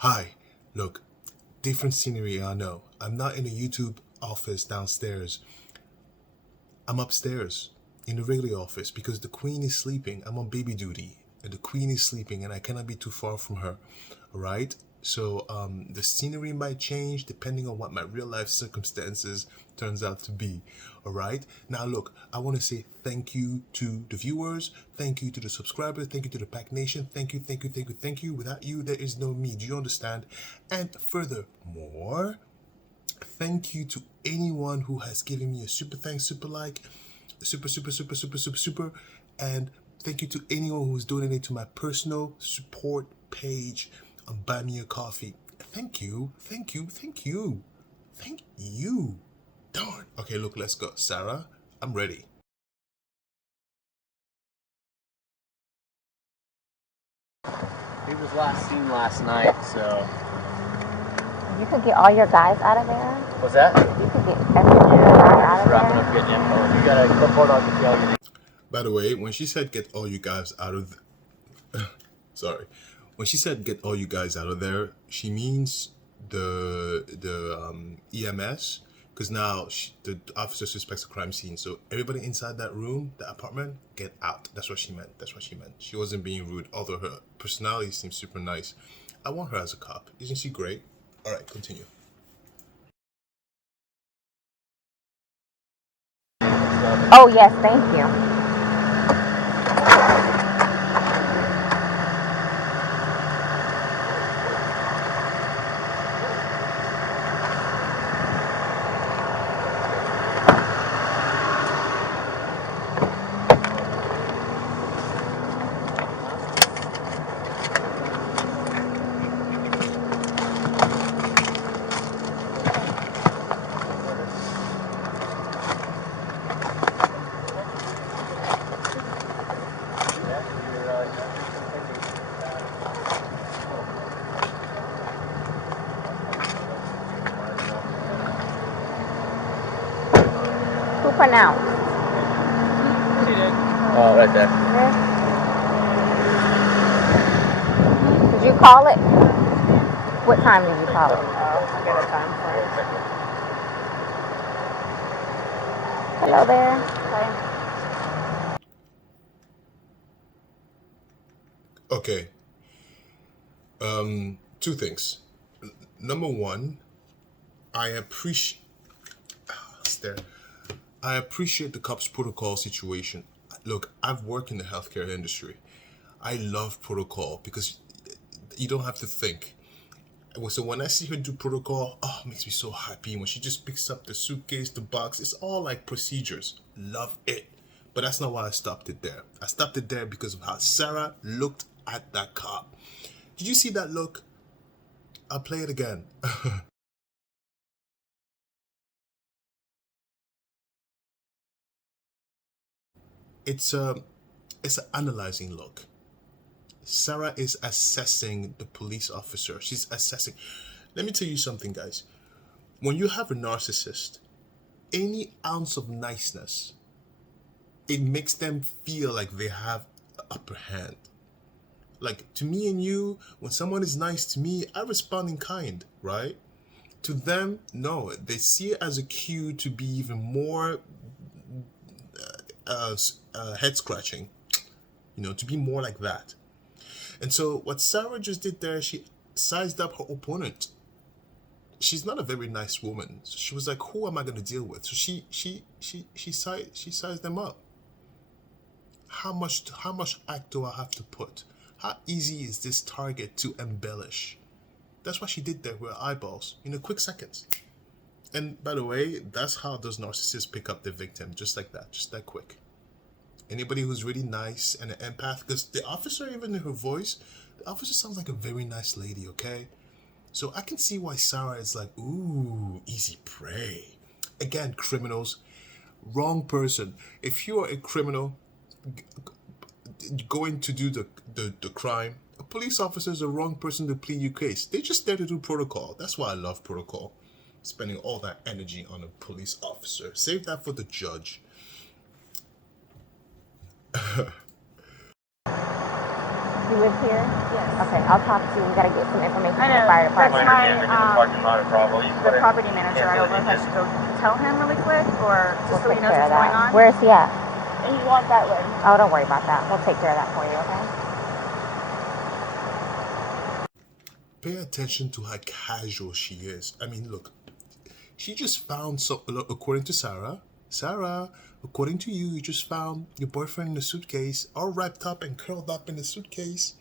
Hi, look, different scenery, I know. I'm not in a YouTube office downstairs. I'm upstairs in the regular office because the queen is sleeping. I'm on baby duty and the queen is sleeping and I cannot be too far from her. All right? So the scenery might change depending on what my real life circumstances turns out to be. All right? Now look, I want to say thank you to the viewers, thank you to the subscribers, thank you to the PACT Nation, thank you, thank you, thank you, thank you. Without you, there is no me. Do you understand? And furthermore, thank you to anyone who has given me a super thanks, super like, super, and thank you to anyone who's donated to my personal support page on Buy Me a Coffee. Thank you, thank you, thank you, thank you. Darn. Okay, look, let's go. Sarah, I'm ready. He was last seen last night, so. You could get all your guys out of there. What's that? You could get every single guy out Just of wrapping there. up getting info. If you got a clipboard, I'll get you all your. By the way, when she said get all you guys out of sorry. When she said get all you guys out of there, she means the EMS, because now the officer suspects a crime scene. So everybody inside that room, the apartment, get out. That's what she meant. That's what she meant. She wasn't being rude, although her personality seems super nice. I want her as a cop. Isn't she great? All right, continue. Oh yes, thank you. Who pronounced? She did. Oh, right there. Did you call it? What time did you call it? I get a time for it. Hello there. Okay. Two things. Number one, I appreciate the cops protocol situation. Look, I've worked in the healthcare industry. I love protocol because you don't have to think. So when I see her do protocol, oh, it makes me so happy. When she just picks up the suitcase, the box, it's all like procedures. Love it. But that's not why I stopped it there. I stopped it there because of how Sarah looked at that cop. Did you see that look? I'll play it again. It's an analyzing look. Sarah is assessing the police officer. She's assessing. Let me tell you something, guys. When you have a narcissist, any ounce of niceness, it makes them feel like they have the upper hand. Like to me and you, when someone is nice to me, I respond in kind, right? To them, no, they see it as a cue to be even more head scratching, to be more like that. And so what Sarah just did there, she sized up her opponent. She's not a very nice woman. So she was like, who am I going to deal with? So she sized them up. How much act do I have to put? How easy is this target to embellish? That's what she did there with her eyeballs in a quick second. And by the way, that's how those narcissists pick up their victim, just like that, just that quick. Anybody who's really nice and an empath, because the officer, even in her voice, the officer sounds like a very nice lady, okay? So I can see why Sarah is like, ooh, easy prey. Again, criminals, wrong person. If you are a criminal going to do the crime, a police officer is the wrong person to plead your case. They're just there to do protocol. That's why I love protocol. Spending all that energy on a police officer. Save that for the judge. You live here? Yes. Okay, I'll talk to you. We gotta get some information I from the know. fire That's department. the property manager. I don't know if I should go tell him really quick or just so he Take knows care what's of going that. on. Where is he at? And he's walked that way. Oh, don't worry about that. We'll take care of that for you, okay? Pay attention to how casual she is. I mean, look, she just found according to Sarah, according to you, you just found your boyfriend in a suitcase, all wrapped up and curled up in a suitcase.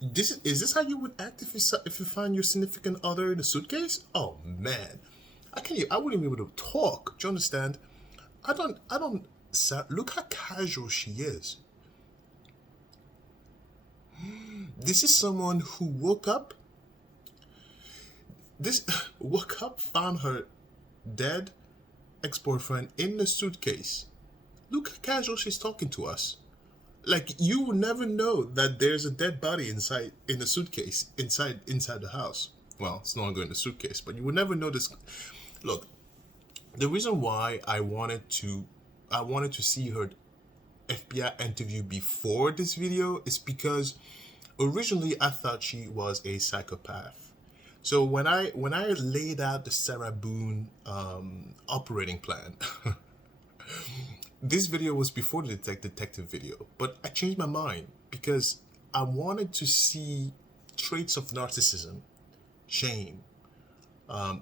Is this how you would act if you find your significant other in a suitcase? Oh man, I wouldn't be able to talk. Do you understand? I don't. Look how casual she is. This is someone who woke up, found her dead ex-boyfriend in the suitcase. Look how casual she's talking to us. Like, you will never know that there's a dead body inside in the suitcase inside the house. Well, it's no longer in the suitcase, but you will never know this. Look, the reason why I wanted to see her FBI interview before this video is because originally I thought she was a psychopath. So when I laid out the Sarah Boone operating plan, this video was before the detective video, but I changed my mind because I wanted to see traits of narcissism, shame,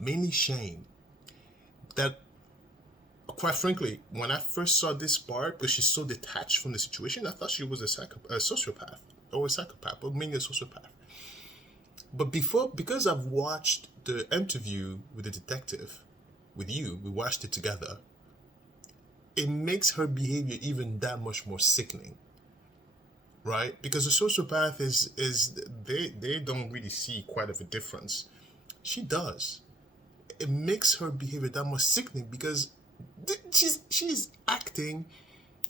mainly shame. That, quite frankly, when I first saw this part, because she's so detached from the situation, I thought she was a sociopath or a psychopath, but mainly a sociopath. But because I've watched the interview with the detective, with you, we watched it together, it makes her behavior even that much more sickening, right? Because a sociopath is they don't really see quite of a difference. She does. It makes her behavior that much sickening because she's acting,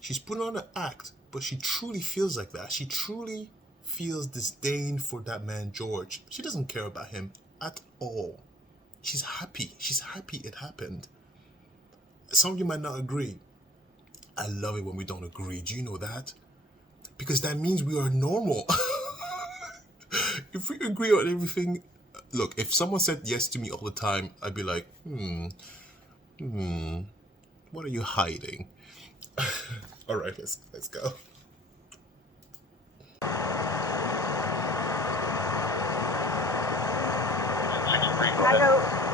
she's putting on an act, but she truly feels like that. She truly feels disdain for that man George. She doesn't care about him at all. She's happy it happened. Some of you might not agree. I love it when we don't agree. Do you know that? Because that means we are normal. If we agree on everything, look, if someone said yes to me all the time, I'd be like, what are you hiding? All right, let's go.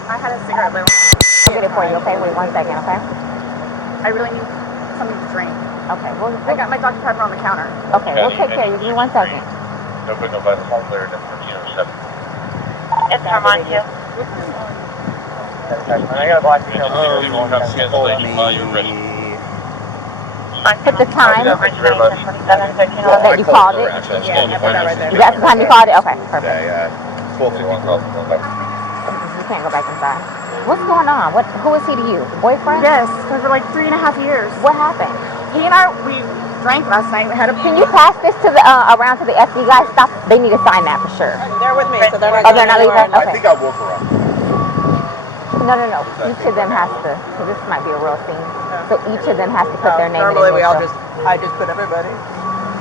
I had a cigarette, but I'll get it for you, okay? Wait 1 second, okay? I really need something to drink. Okay, I got my Dr. Pepper on the counter. okay, we'll take care of you. Give me 1 second. No good, no bad, small clear, that's 1307. It's Armand too. I got a black detail. Put the time Thank you very much. that you called it. Yeah, I put that right there. That's the time you called it? Okay, perfect. Full 54. You can't go back inside. What's going on? Who is he to you? Boyfriend? Yes, for like 3.5 years. What happened? He and I, we drank last night. We had a. Can you pass this to the around to the FD guys? Stop. They need to sign that for sure. They're with me, so they're not. Oh, they're not leaving? I Okay. think I woke her up. No. Each of them has to. This might be a real scene. So each of them has to put their name in. Normally I just put everybody.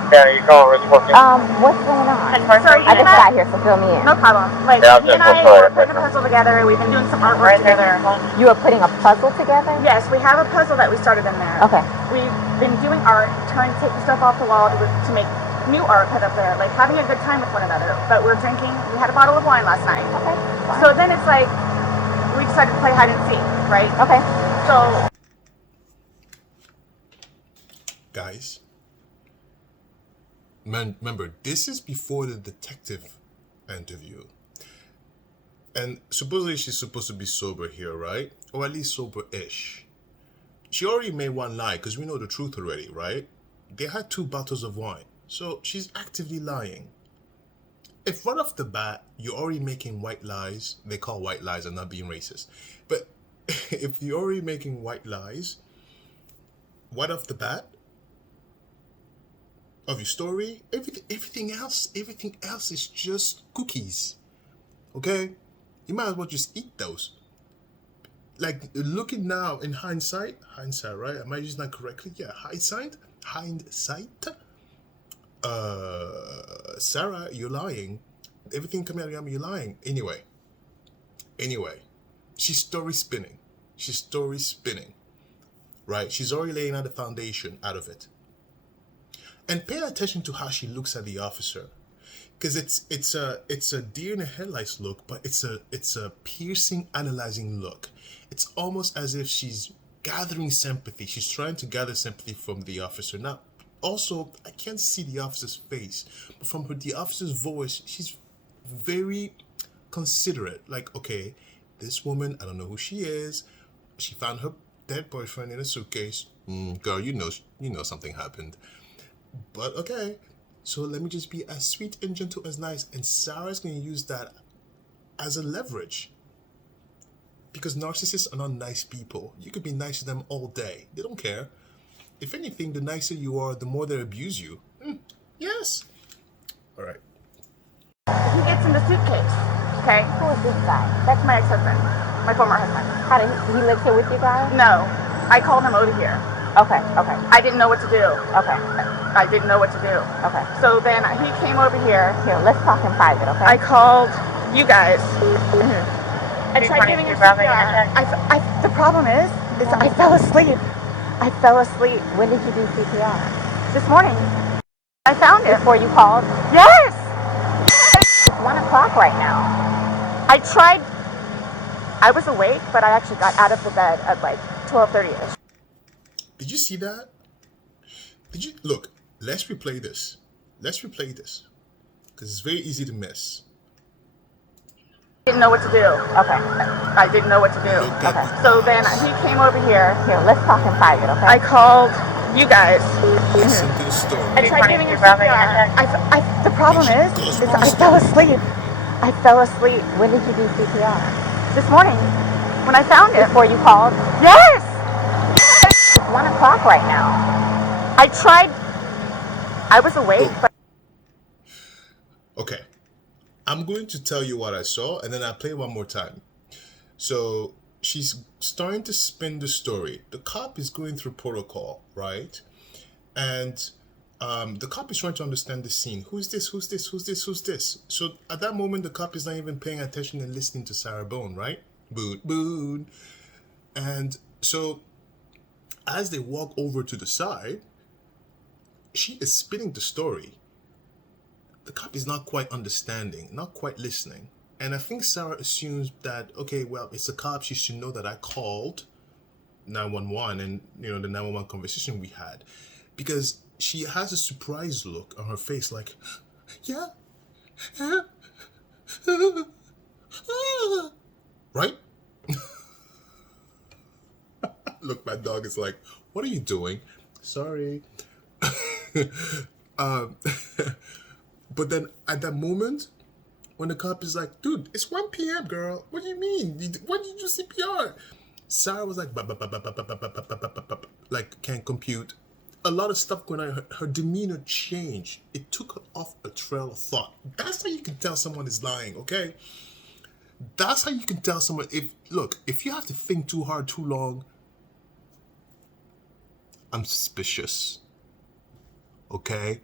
Yeah, you call it working. What's going on? So I just got here, so fill me in. No problem. Like, Yeah, he and I were putting a puzzle together. We've been doing some artwork together. You are putting a puzzle together? Yes, we have a puzzle that we started in there. Okay. We've been doing art, trying to take the stuff off the wall to make new art put up there, like having a good time with one another. But we're drinking. We had a bottle of wine last night. Okay. Fine. So then it's like, we decided to play hide and seek, right? Okay. So. Guys, remember, this is before the detective interview. And supposedly she's supposed to be sober here, right? Or at least sober-ish. She already made one lie, because we know the truth already, right? They had 2 bottles of wine. So she's actively lying. If right off the bat, you're already making white lies, they call white lies, I'm not being racist. But if you're already making white lies, right off the bat, of your story, everything else is just cookies. Okay? You might as well just eat those. Like, looking now in hindsight, right? Am I using that correctly? Yeah, hindsight. Sarah, you're lying. Everything coming out of your mouth, you're lying. Anyway, she's story spinning. Right? She's already laying out the foundation out of it. And pay attention to how she looks at the officer, because it's a deer in the headlights look, but it's a piercing, analyzing look. It's almost as if she's gathering sympathy. She's trying to gather sympathy from the officer. Now, also, I can't see the officer's face, but from the officer's voice, she's very considerate. Like, okay, this woman, I don't know who she is. She found her dead boyfriend in a suitcase. Girl, you know something happened. But okay, so let me just be as sweet and gentle as nice. And Sarah's going to use that as a leverage. Because narcissists are not nice people. You could be nice to them all day. They don't care. If anything, the nicer you are, the more they abuse you. Yes. All right. He gets in the suitcase. Okay? Who is this guy? That's my ex-husband. My former husband. How did he live here with you guys? No. I called him over here. Okay. I didn't know what to do. Okay. I didn't know what to do. Okay. So then he came over here. Here, let's talk in private, okay? I called you guys. I tried giving 322 you Bravo, CPR. The problem is I fell asleep. When did you do CPR? This morning. I found it. Before you called? Yes! It's 1 o'clock right now. I tried. I was awake, but I actually got out of the bed at like 12:30ish. Did you see that? Look, let's replay this. Because it's very easy to miss. Didn't know what to do. Okay. I didn't know what to do. Okay. So then he came over here. Here, let's talk in private, okay? I called you guys. Listen to the story. I tried giving you 322 Bravo, CPR. The problem is I fell asleep. When did you do CPR? This morning when I found it. Before you called? Yes! It's 1 o'clock right now. I tried. I was awake, but Okay. I'm going to tell you what I saw, and then I'll play one more time. So she's starting to spin the story. The cop is going through protocol, right? And the cop is trying to understand the scene. Who's this? So at that moment, the cop is not even paying attention and listening to Sarah Boone, right? Boone. And so as they walk over to the side, she is spinning the story. The cop is not quite understanding, not quite listening. And I think Sarah assumes that, okay, well, it's a cop. She should know that I called 911 and, the 911 conversation we had. Because she has a surprised look on her face like, yeah. Right? Look, my dog is like, what are you doing? Sorry. But then at that moment, when the cop is like, dude, it's 1 p.m., girl. What do you mean? When did you do CPR? Sarah was like, like, can't compute. A lot of stuff going on. Her demeanor changed. It took her off a trail of thought. That's how you can tell someone is lying, okay? That's how you can tell someone. If you have to think too hard, too long, I'm suspicious. Okay?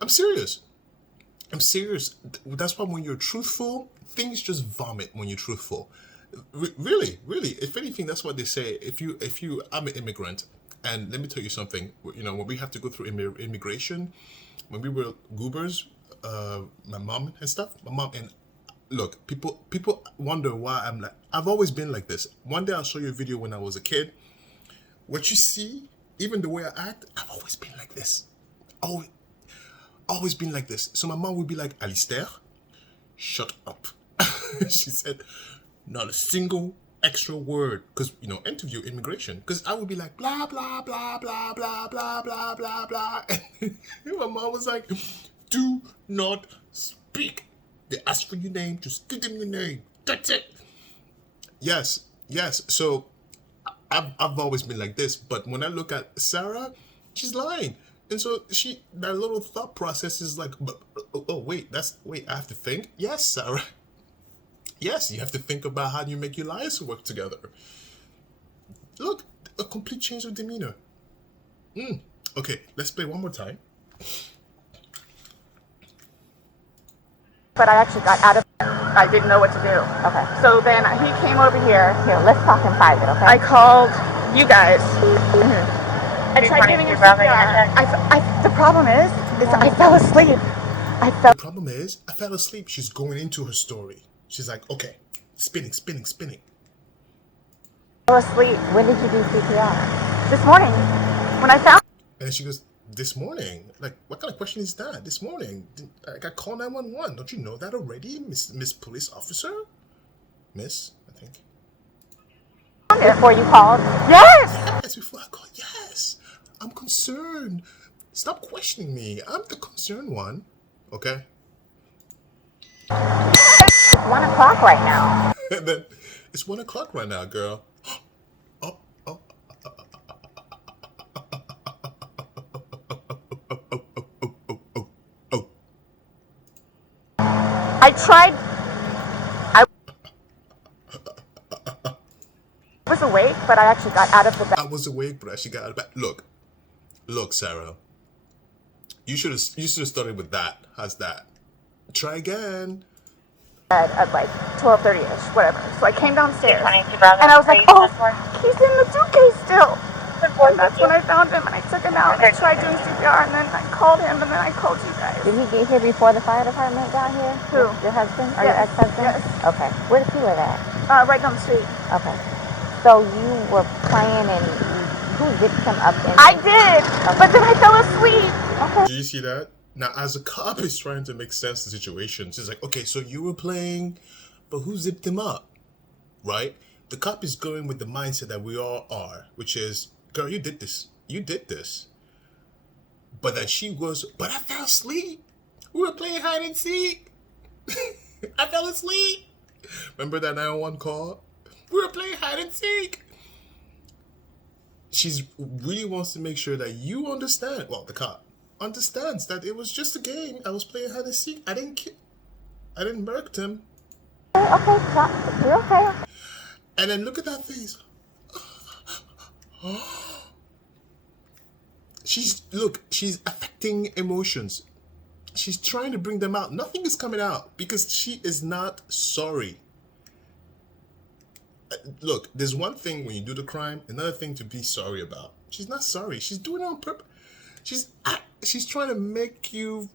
I'm serious. That's why when you're truthful, things just vomit when you're truthful. Really. If anything, that's what they say. I'm an immigrant, and let me tell you something. When we have to go through immigration, when we were goobers, my mom and look, people wonder why I'm like. I've always been like this. One day I'll show you a video when I was a kid. What you see, even the way I act, I've always been like this. Always been like this. So my mom would be like, Alistair, shut up. She said, not a single extra word. Because, interview immigration. Because I would be like, blah, blah, blah, blah, blah, blah, blah, blah, blah. And my mom was like, do not speak. They ask for your name. Just give them your name. That's it. Yes. So I've always been like this. But when I look at Sarah, she's lying. And so that little thought process is like, wait, I have to think? Yes, Sarah. Yes, you have to think about how you make your lives work together. Look, a complete change of demeanor. Okay, let's play one more time. but I actually got out of it. I didn't know what to do. Okay. So then he came over here. Here, let's talk in private, okay? I called you guys. Mm-hmm. I tried giving him CPR. The problem is I fell asleep. The problem is, I fell asleep. She's going into her story. She's like, okay, spinning. Fell asleep. When did you do CPR? This morning, when I found. And then she goes, this morning? Like, what kind of question is that? This morning? I got called 911. Don't you know that already, Miss Police Officer? Miss, I think. Before you called? Yes. Yes, before I called. Yes. I'm concerned. Stop questioning me. I'm the concerned one. Okay? It's 1 o'clock right now. And then, it's 1 o'clock right now, girl. Oh. I tried. I was awake, but I actually got out of the bed. I was awake, but I actually got out of bed. Look, Sarah. You should have started with that. How's that? Try again. At like 12:30ish, whatever. So I came downstairs, 22 Bravo. and I was like, Are you oh, done for? he's in the suitcase still. And that's when I found him, and I took him out, and I tried doing CPR, and then I called him, and then I called you guys. Did he get here before the fire department got here? Who? Your husband? Or Yes. your ex-husband? Yes. Okay. Where does he live at? Right down the street. Okay. So you were playing and who zipped him up in I did, but then I fell asleep. Okay. Do you see that? Now, as a cop is trying to make sense of the situation, she's like, okay, so you were playing, but who zipped him up? Right? The cop is going with the mindset that we all are, which is, girl, you did this. But then she was, but I fell asleep. We were playing hide and seek. I fell asleep. Remember that 911 call? We were playing hide and seek. She really wants to make sure that you understand. Well, the cop understands that it was just a game. I was playing hide and seek. I didn't murk him. Okay, you're okay. And then look at that face. She's affecting emotions. She's trying to bring them out. Nothing is coming out because she is not sorry. Look, there's one thing when you do the crime, another thing to be sorry about. She's not sorry. She's doing it on purpose. She's trying to make you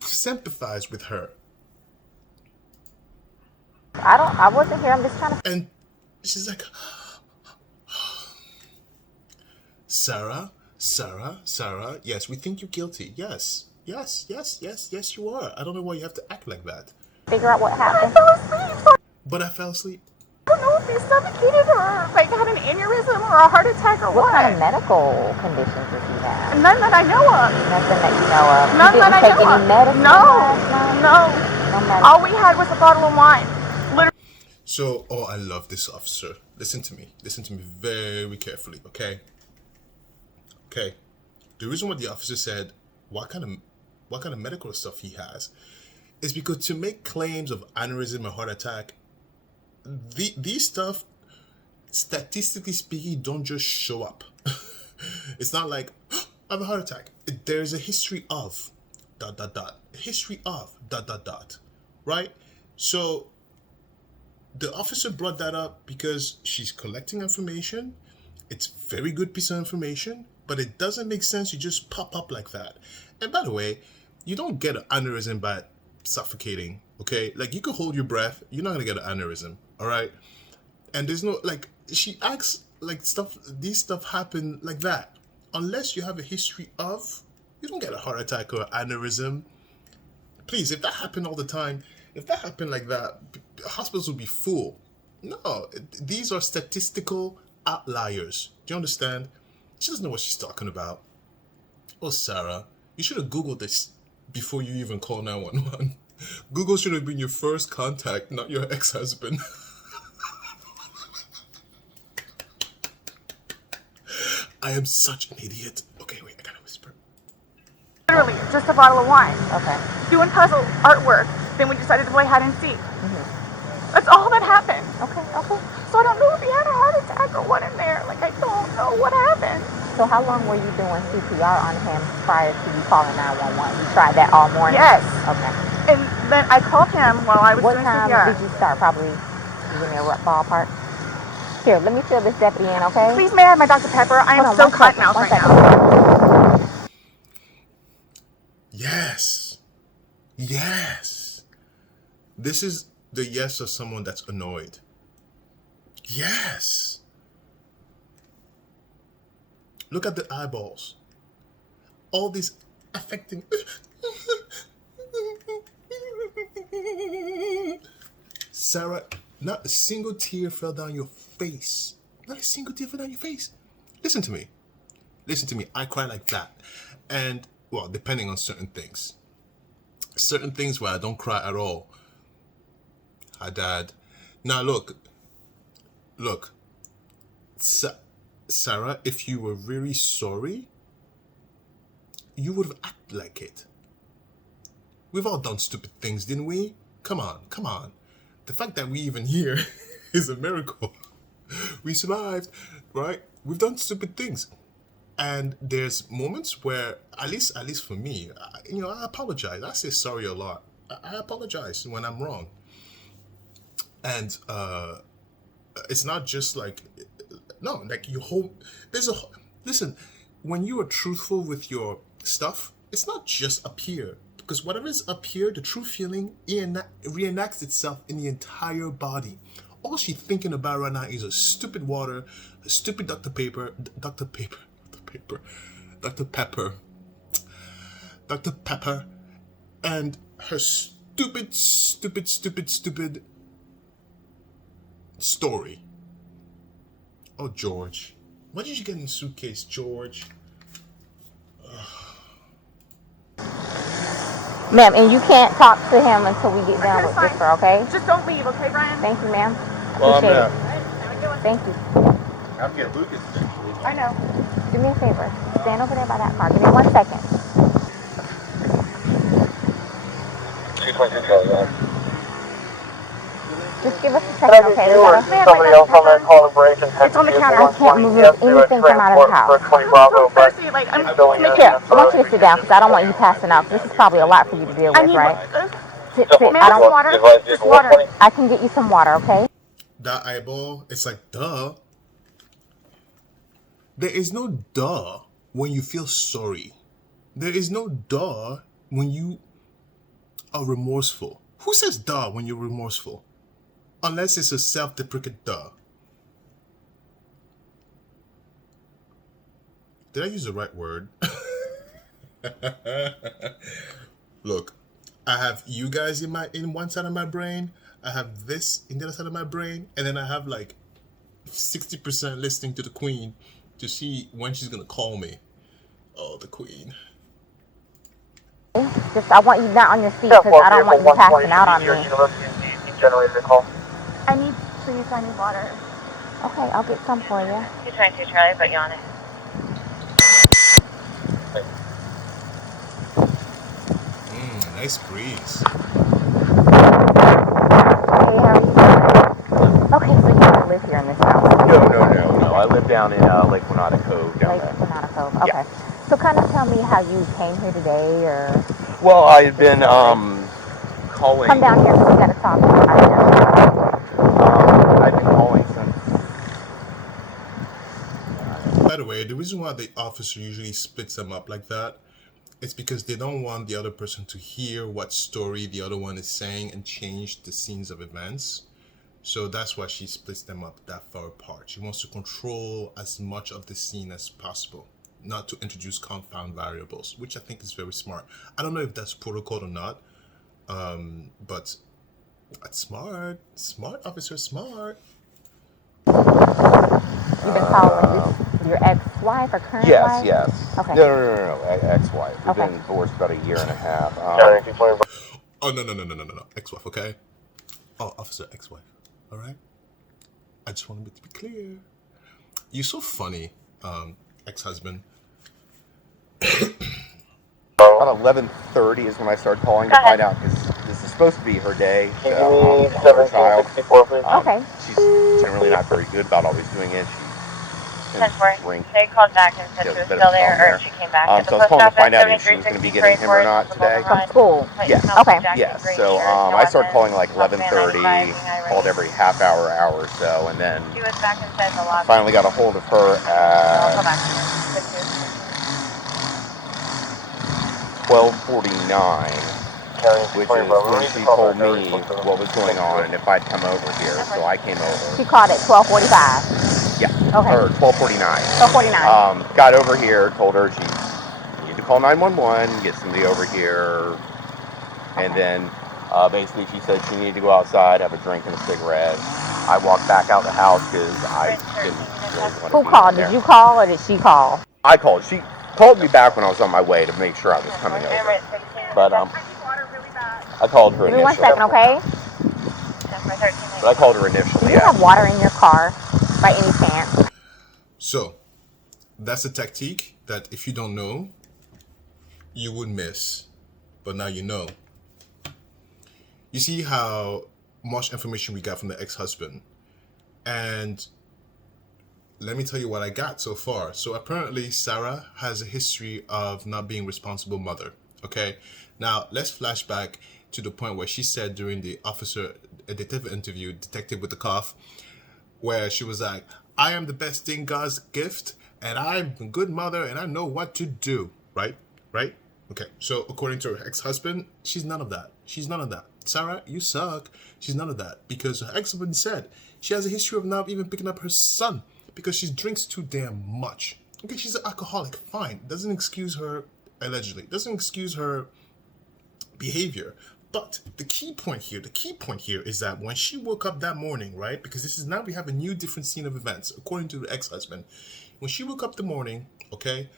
sympathize with her. I wasn't here. I'm just trying to. And she's like, Sarah, yes, we think you're guilty. Yes, you are. I don't know why you have to act like that. Figure out what happened. I fell asleep. But I fell asleep. I don't know if he suffocated or like had an aneurysm or a heart attack or What what. kind of medical conditions does he have? None that I know of. Nothing that you know of. None You that didn't I take know any of. medicine No. last night? No. No medicine. All we had was a bottle of wine. Literally. So, I love this officer. Listen to me very carefully, okay? Okay. The reason why the officer said what kind of medical stuff he has is because to make claims of aneurysm or heart attack, these stuff, statistically speaking, don't just show up. It's not like, I have a heart attack. There's a history of ... History of ... Right? So the officer brought that up because she's collecting information. It's very good piece of information, but it doesn't make sense you just pop up like that. And by the way, you don't get an aneurysm by suffocating, okay? Like, you could hold your breath, you're not gonna get an aneurysm, all right? And there's no, like, she acts like these stuff happen like that. Unless you have a history of, you don't get a heart attack or aneurysm. Please, if that happened all the time, if that happened like that, hospitals would be full. No, these are statistical outliers. Do you understand? She doesn't know what she's talking about. Oh, Sarah, you should have Googled this before you even call 911. Google should have been your first contact, not your ex-husband. I am such an idiot. Okay, wait, I gotta whisper. Literally, just a bottle of wine. Okay. Doing puzzle artwork. Then we decided to play hide and seek. Mm-hmm. That's all that happened. Okay. So I don't know if he had a heart attack or what in there. Like, I don't know what happened. So how long were you doing CPR on him prior to you calling 911? You tried that all morning? Yes. Okay. And then I called him while I was What doing time CPR. did you start? Probably, you give me a rough ballpark. Here, let me fill this deputy in, okay? Please, may I have my Dr. Pepper? I am Hold on, so one cotton second, mouth one right second. now. Yes. Yes. This is the yes of someone that's annoyed. Yes. Look at the eyeballs. All these affecting. Sarah, not a single tear fell down your face. Not a single tear fell down your face. Listen to me. Listen to me. I cry like that. And, well, depending on certain things. Certain things where I don't cry at all. Hi, Dad. Now, look. Sarah, if you were really sorry, you would have acted like it. We've all done stupid things, didn't we? Come on. The fact that we even here is a miracle. We survived, right? We've done stupid things. And there's moments where, at least for me, I apologize. I say sorry a lot. I apologize when I'm wrong. And it's not just like, no, like listen, when you are truthful with your stuff, it's not just up here. Because whatever is up here, the true feeling reenacts itself in the entire body. All she's thinking about right now is a stupid water, a stupid Dr. Pepper, and her stupid story. Oh, George. What did you get in the suitcase, George? Ma'am, and you can't talk to him until we get done with That's this, fine. okay? Just don't leave, okay, Brian? Thank you, ma'am. Well, I'm Appreciate gonna it. Thank you. have to get Lucas eventually. I know. Do me a favor. Stand over there by that car. Give me 1 second. 222 Charlie. Just give us a Can I second, get okay? you We or gotta... somebody else on that call and break and It's on the counter. I can't move anything from out of the house. For 20 Bravo, but Thirsty, like, I'm filling in. Here, I want you to sit down because I don't want you passing out. This is probably a lot for you to deal I with, need right? Sit. May I I have some don't... water? Just water. water. I can get you some water, okay? That eyeball, it's like, duh. There is no duh when you feel sorry. There is no duh when you are remorseful. Who says duh when you're remorseful? Unless it's a self-deprecate duh. Did I use the right word? Look, I have you guys in one side of my brain. I have this in the other side of my brain, and then I have like 60% listening to the Queen to see when she's gonna call me. Oh, the Queen. Just, I want you not on your feet because I don't want you passing out on me. Generated a call. I need water. Okay, I'll get some for you. 222 Charlie, put you on it. Nice breeze. Hey, how are you? Okay, so you don't live here in this house. No. I live down in Lake Winata Cove down Lake there. Winata Cove. Okay. Yeah. So kind of tell me how you came here today, or Well, I had been calling. come down here. We gotta talk. I've been calling since. By the way, the reason why the officer usually splits them up like that is because they don't want the other person to hear what story the other one is saying and change the scenes of events. So that's why she splits them up that far apart. She wants to control as much of the scene as possible, not to introduce confound variables, which I think is very smart. I don't know if that's protocol or not, but that's smart. Smart, officer, smart. You've been calling your ex-wife or current wife? Yes. Okay. No. Ex-wife. We've Okay. been divorced about a year and a half. Oh, no. Ex-wife, okay? Oh, officer, ex-wife. All right? I just want to be clear. You're so funny, ex-husband. About 11:30 is when I started calling to find out, because this is supposed to be her day. Her child. Okay. She's generally not very good about always doing it. couldn't 10-4. drink. They called back and said She she has was a bit still of a there, problem or there. she came back. At the So I was post calling to office, find out if she was going to be getting him or not today. From school. Yes. Okay. Yes. So I started calling like 11:30, called every half hour or so, and then She was back inside the lobby. finally got a hold of her I'll call at back. 12:49, which is when she told me what was going on and if I'd come over here. So I came over. She called at 12:45. Yeah. Okay. Or 12:49. 12:49. Got over here, told her she needed to call 911, get somebody over here, and then basically she said she needed to go outside, have a drink and a cigarette. I walked back out the house because I didn't really want to Who be called? in there. Did you call or did she call? I called. She called me back when I was on my way to make sure I was coming over. But I called her Give me initially. 1 second, okay? But I called her Do initially. you have water in your car by any chance? So that's a tactique that if you don't know, you would miss. But now you know. You see how much information we got from the ex-husband. And let me tell you what I got so far. So apparently Sarah has a history of not being a responsible mother. Okay. Now let's flash back to the point where she said during the detective interview, detective with the cough, where she was like, I am the best thing God's gift, and I'm a good mother, and I know what to do. Right? Right? Okay. So according to her ex-husband, she's none of that. She's none of that. Sarah, you suck. She's none of that. Because her ex-husband said she has a history of not even picking up her son because she drinks too damn much. Okay, she's an alcoholic. Fine. Doesn't excuse her, allegedly. Doesn't excuse her behavior. But the key point here is that when she woke up that morning, right? Because this is now we have a new different scene of events, according to the ex-husband. When she woke up the morning, okay,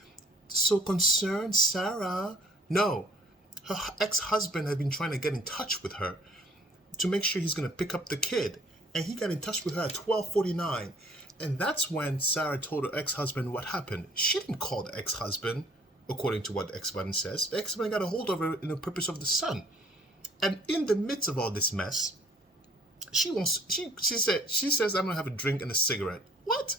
so concerned, Sarah. No, her ex-husband had been trying to get in touch with her to make sure he's going to pick up the kid. And he got in touch with her at 12:49. And that's when Sarah told her ex-husband what happened. She didn't call the ex-husband, according to what the ex-husband says. The ex-husband got a hold of her in the purpose of the son. And in the midst of all this mess, she says, I'm gonna have a drink and a cigarette. What?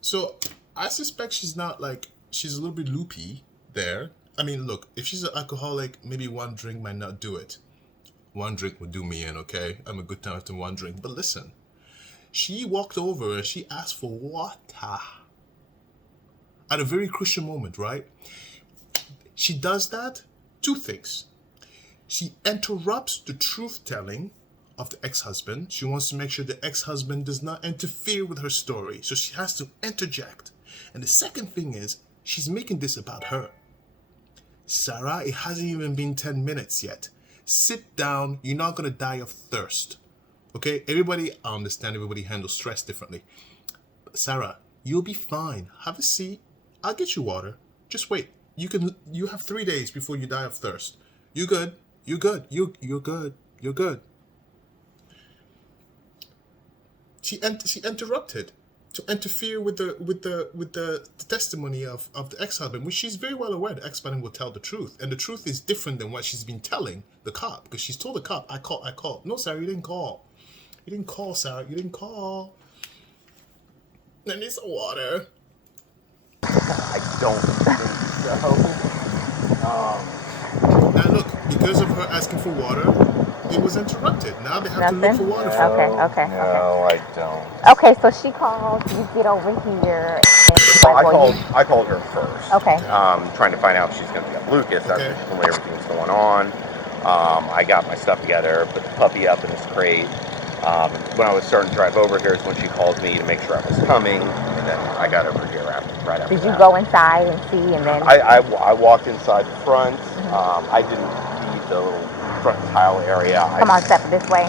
So I suspect she's not like, she's a little bit loopy there. I mean, look, if she's an alcoholic, maybe one drink might not do it. One drink would do me in, okay? I'm a good time after one drink. But listen, she walked over and she asked for water at a very crucial moment, right? She does that, two things. She interrupts the truth-telling of the ex-husband. She wants to make sure the ex-husband does not interfere with her story. So she has to interject. And the second thing is, she's making this about her. Sarah, it hasn't even been 10 minutes yet. Sit down. You're not going to die of thirst. Okay? Everybody, I understand everybody handles stress differently. Sarah, you'll be fine. Have a seat. I'll get you water. Just wait. You have 3 days before you die of thirst. You good. You're good. You're good. You're good. She interrupted to interfere with the testimony of the ex-husband, which she's very well aware the ex-husband will tell the truth, and the truth is different than what she's been telling the cop, because she's told the cop, I called. No, Sarah, you didn't call. You didn't call, Sarah. You didn't call. I need some water. I don't think so. Now look, because of her asking for water, it was interrupted. Now they have to look for water. Okay. No, I don't. Okay, so she calls, you get over here. Well, I called her first. Okay. Trying to find out if she's going to pick up Lucas. That's Okay. when everything's going on. I got my stuff together, put the puppy up in his crate. When I was starting to drive over here is when she called me to make sure I was coming, and then I got over here right after Did you that. go inside and see, and then? I walked inside the front. I didn't see the little front tile area. Come on, step this way.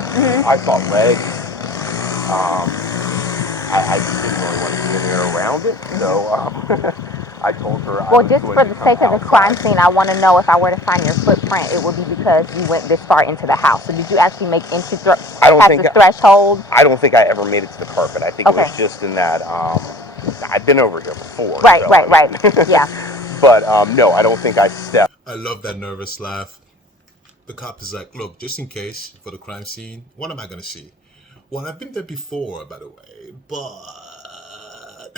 I saw legs. I just didn't really want to be in there around it, so I told her. Well, just for the sake of the crime scene, I want to know if I were to find your footprint, it would be because you went this far into the house. So did you actually make entry past the threshold? I don't think I ever made it to the carpet. I think it was just in that. I've been over here before. Right. Yeah. But no, I don't think I stepped. I love that nervous laugh. The cop is like, look, just in case for the crime scene, what am I going to see? Well, I've been there before, by the way, but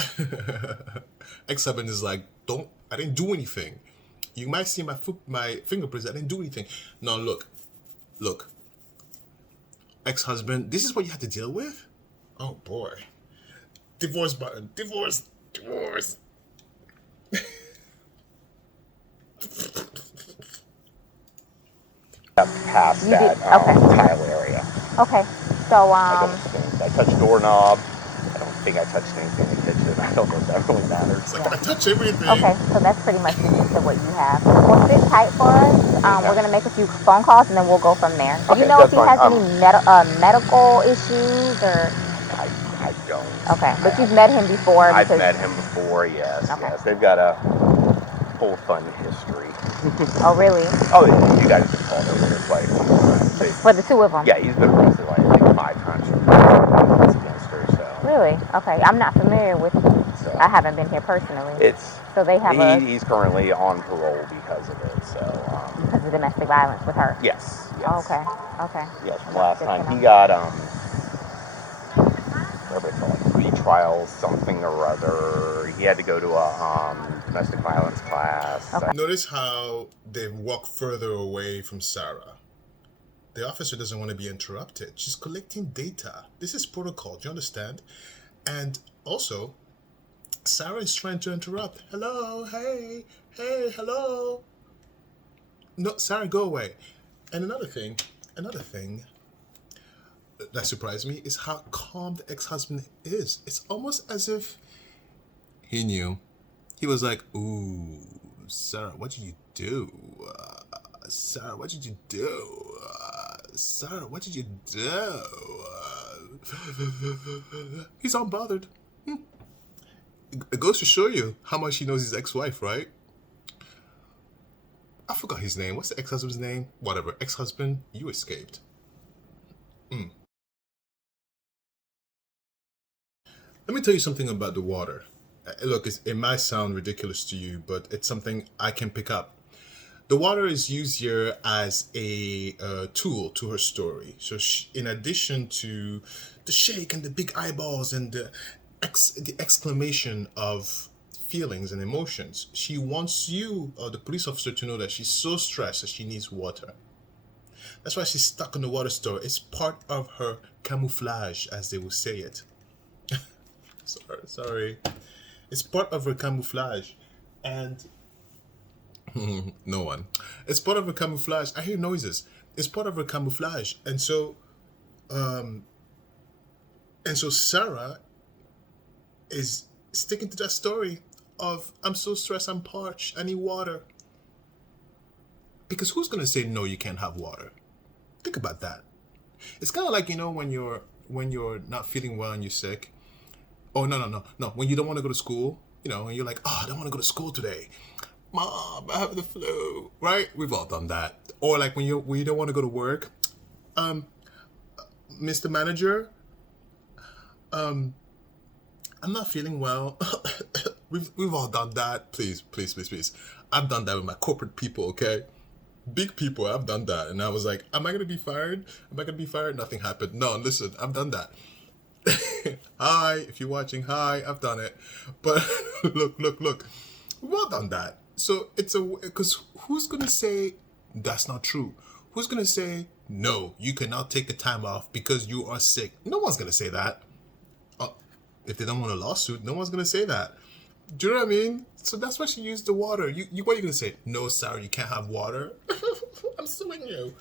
Ex-husband is like, I didn't do anything. You might see my fingerprints. I didn't do anything. No, look. Ex-husband, this is what you have to deal with? Oh boy. Divorce button. Divorce. Past You did- that okay. tile area. Okay. So I don't think I touched doorknob. I don't think I touched anything in the kitchen. I don't know if that really matters. It's like, I touch everything. okay, so that's pretty much the gist of what you have. Well, sit tight for us. We're gonna make a few phone calls and then we'll go from there. Do you Okay, know if that's he has fine. any medical issues or? I don't. Okay, but you've met him before. I've met him before. Yes, Okay. yes. They've got a whole fun history. Oh, really? Oh, you guys have called over there quite a few times. For the two of them? Yeah, he's been arrested like I think 5 times for violence against her. So. Really? Okay, I'm not familiar with. So, I haven't been here personally. So they have he's currently on parole because of it. So. Because of domestic violence with her. Yes. Oh, okay. Yes. From last time he got whatever it's called, pre-trial something or other. He had to go to a domestic violence class. Okay. Notice how they walk further away from Sarah. The officer doesn't want to be interrupted. She's collecting data. This is protocol. Do you understand? And also, Sarah is trying to interrupt. Hello, hey, hello. No, Sarah, go away. And another thing that surprised me is how calm the ex-husband is. It's almost as if he knew. He was like, ooh, Sarah, what did you do? Sarah, what did you do? Sarah, what did you do? He's unbothered. It goes to show you how much he knows his ex-wife, right? I forgot his name. What's the ex-husband's name? Whatever. Ex-husband, you escaped. Let me tell you something about the water. Look, it might sound ridiculous to you, but it's something I can pick up. The water is used here as a tool to her story. So in addition to the shake and the big eyeballs and the exclamation of feelings and emotions, she wants you or the police officer to know that she's so stressed that she needs water. That's why she's stuck in the water store. It's part of her camouflage, as they will say it. Sorry. It's part of her camouflage. And no one. It's part of her camouflage. I hear noises. It's part of her camouflage. And so Sarah is sticking to that story of, I'm so stressed, I'm parched, I need water. Because who's gonna say no, you can't have water? Think about that. It's kind of like, when you're not feeling well and you're sick. Oh, no. When you don't want to go to school, and you're like, I don't want to go to school today. Mom, I have the flu, right? We've all done that. Or like when you don't want to go to work. Mr. Manager, I'm not feeling well. We've all done that. Please. I've done that with my corporate people, okay? Big people, I've done that. And I was like, am I going to be fired? Nothing happened. No, listen, I've done that. Hi, if you're watching, hi, I've done it. But look, we've all done that. So because who's going to say that's not true? Who's going to say, no, you cannot take the time off because you are sick? No one's going to say that. If they don't want a lawsuit, no one's going to say that. Do you know what I mean? So that's why she used the water. What are you going to say? No, Sarah, you can't have water. I'm suing you.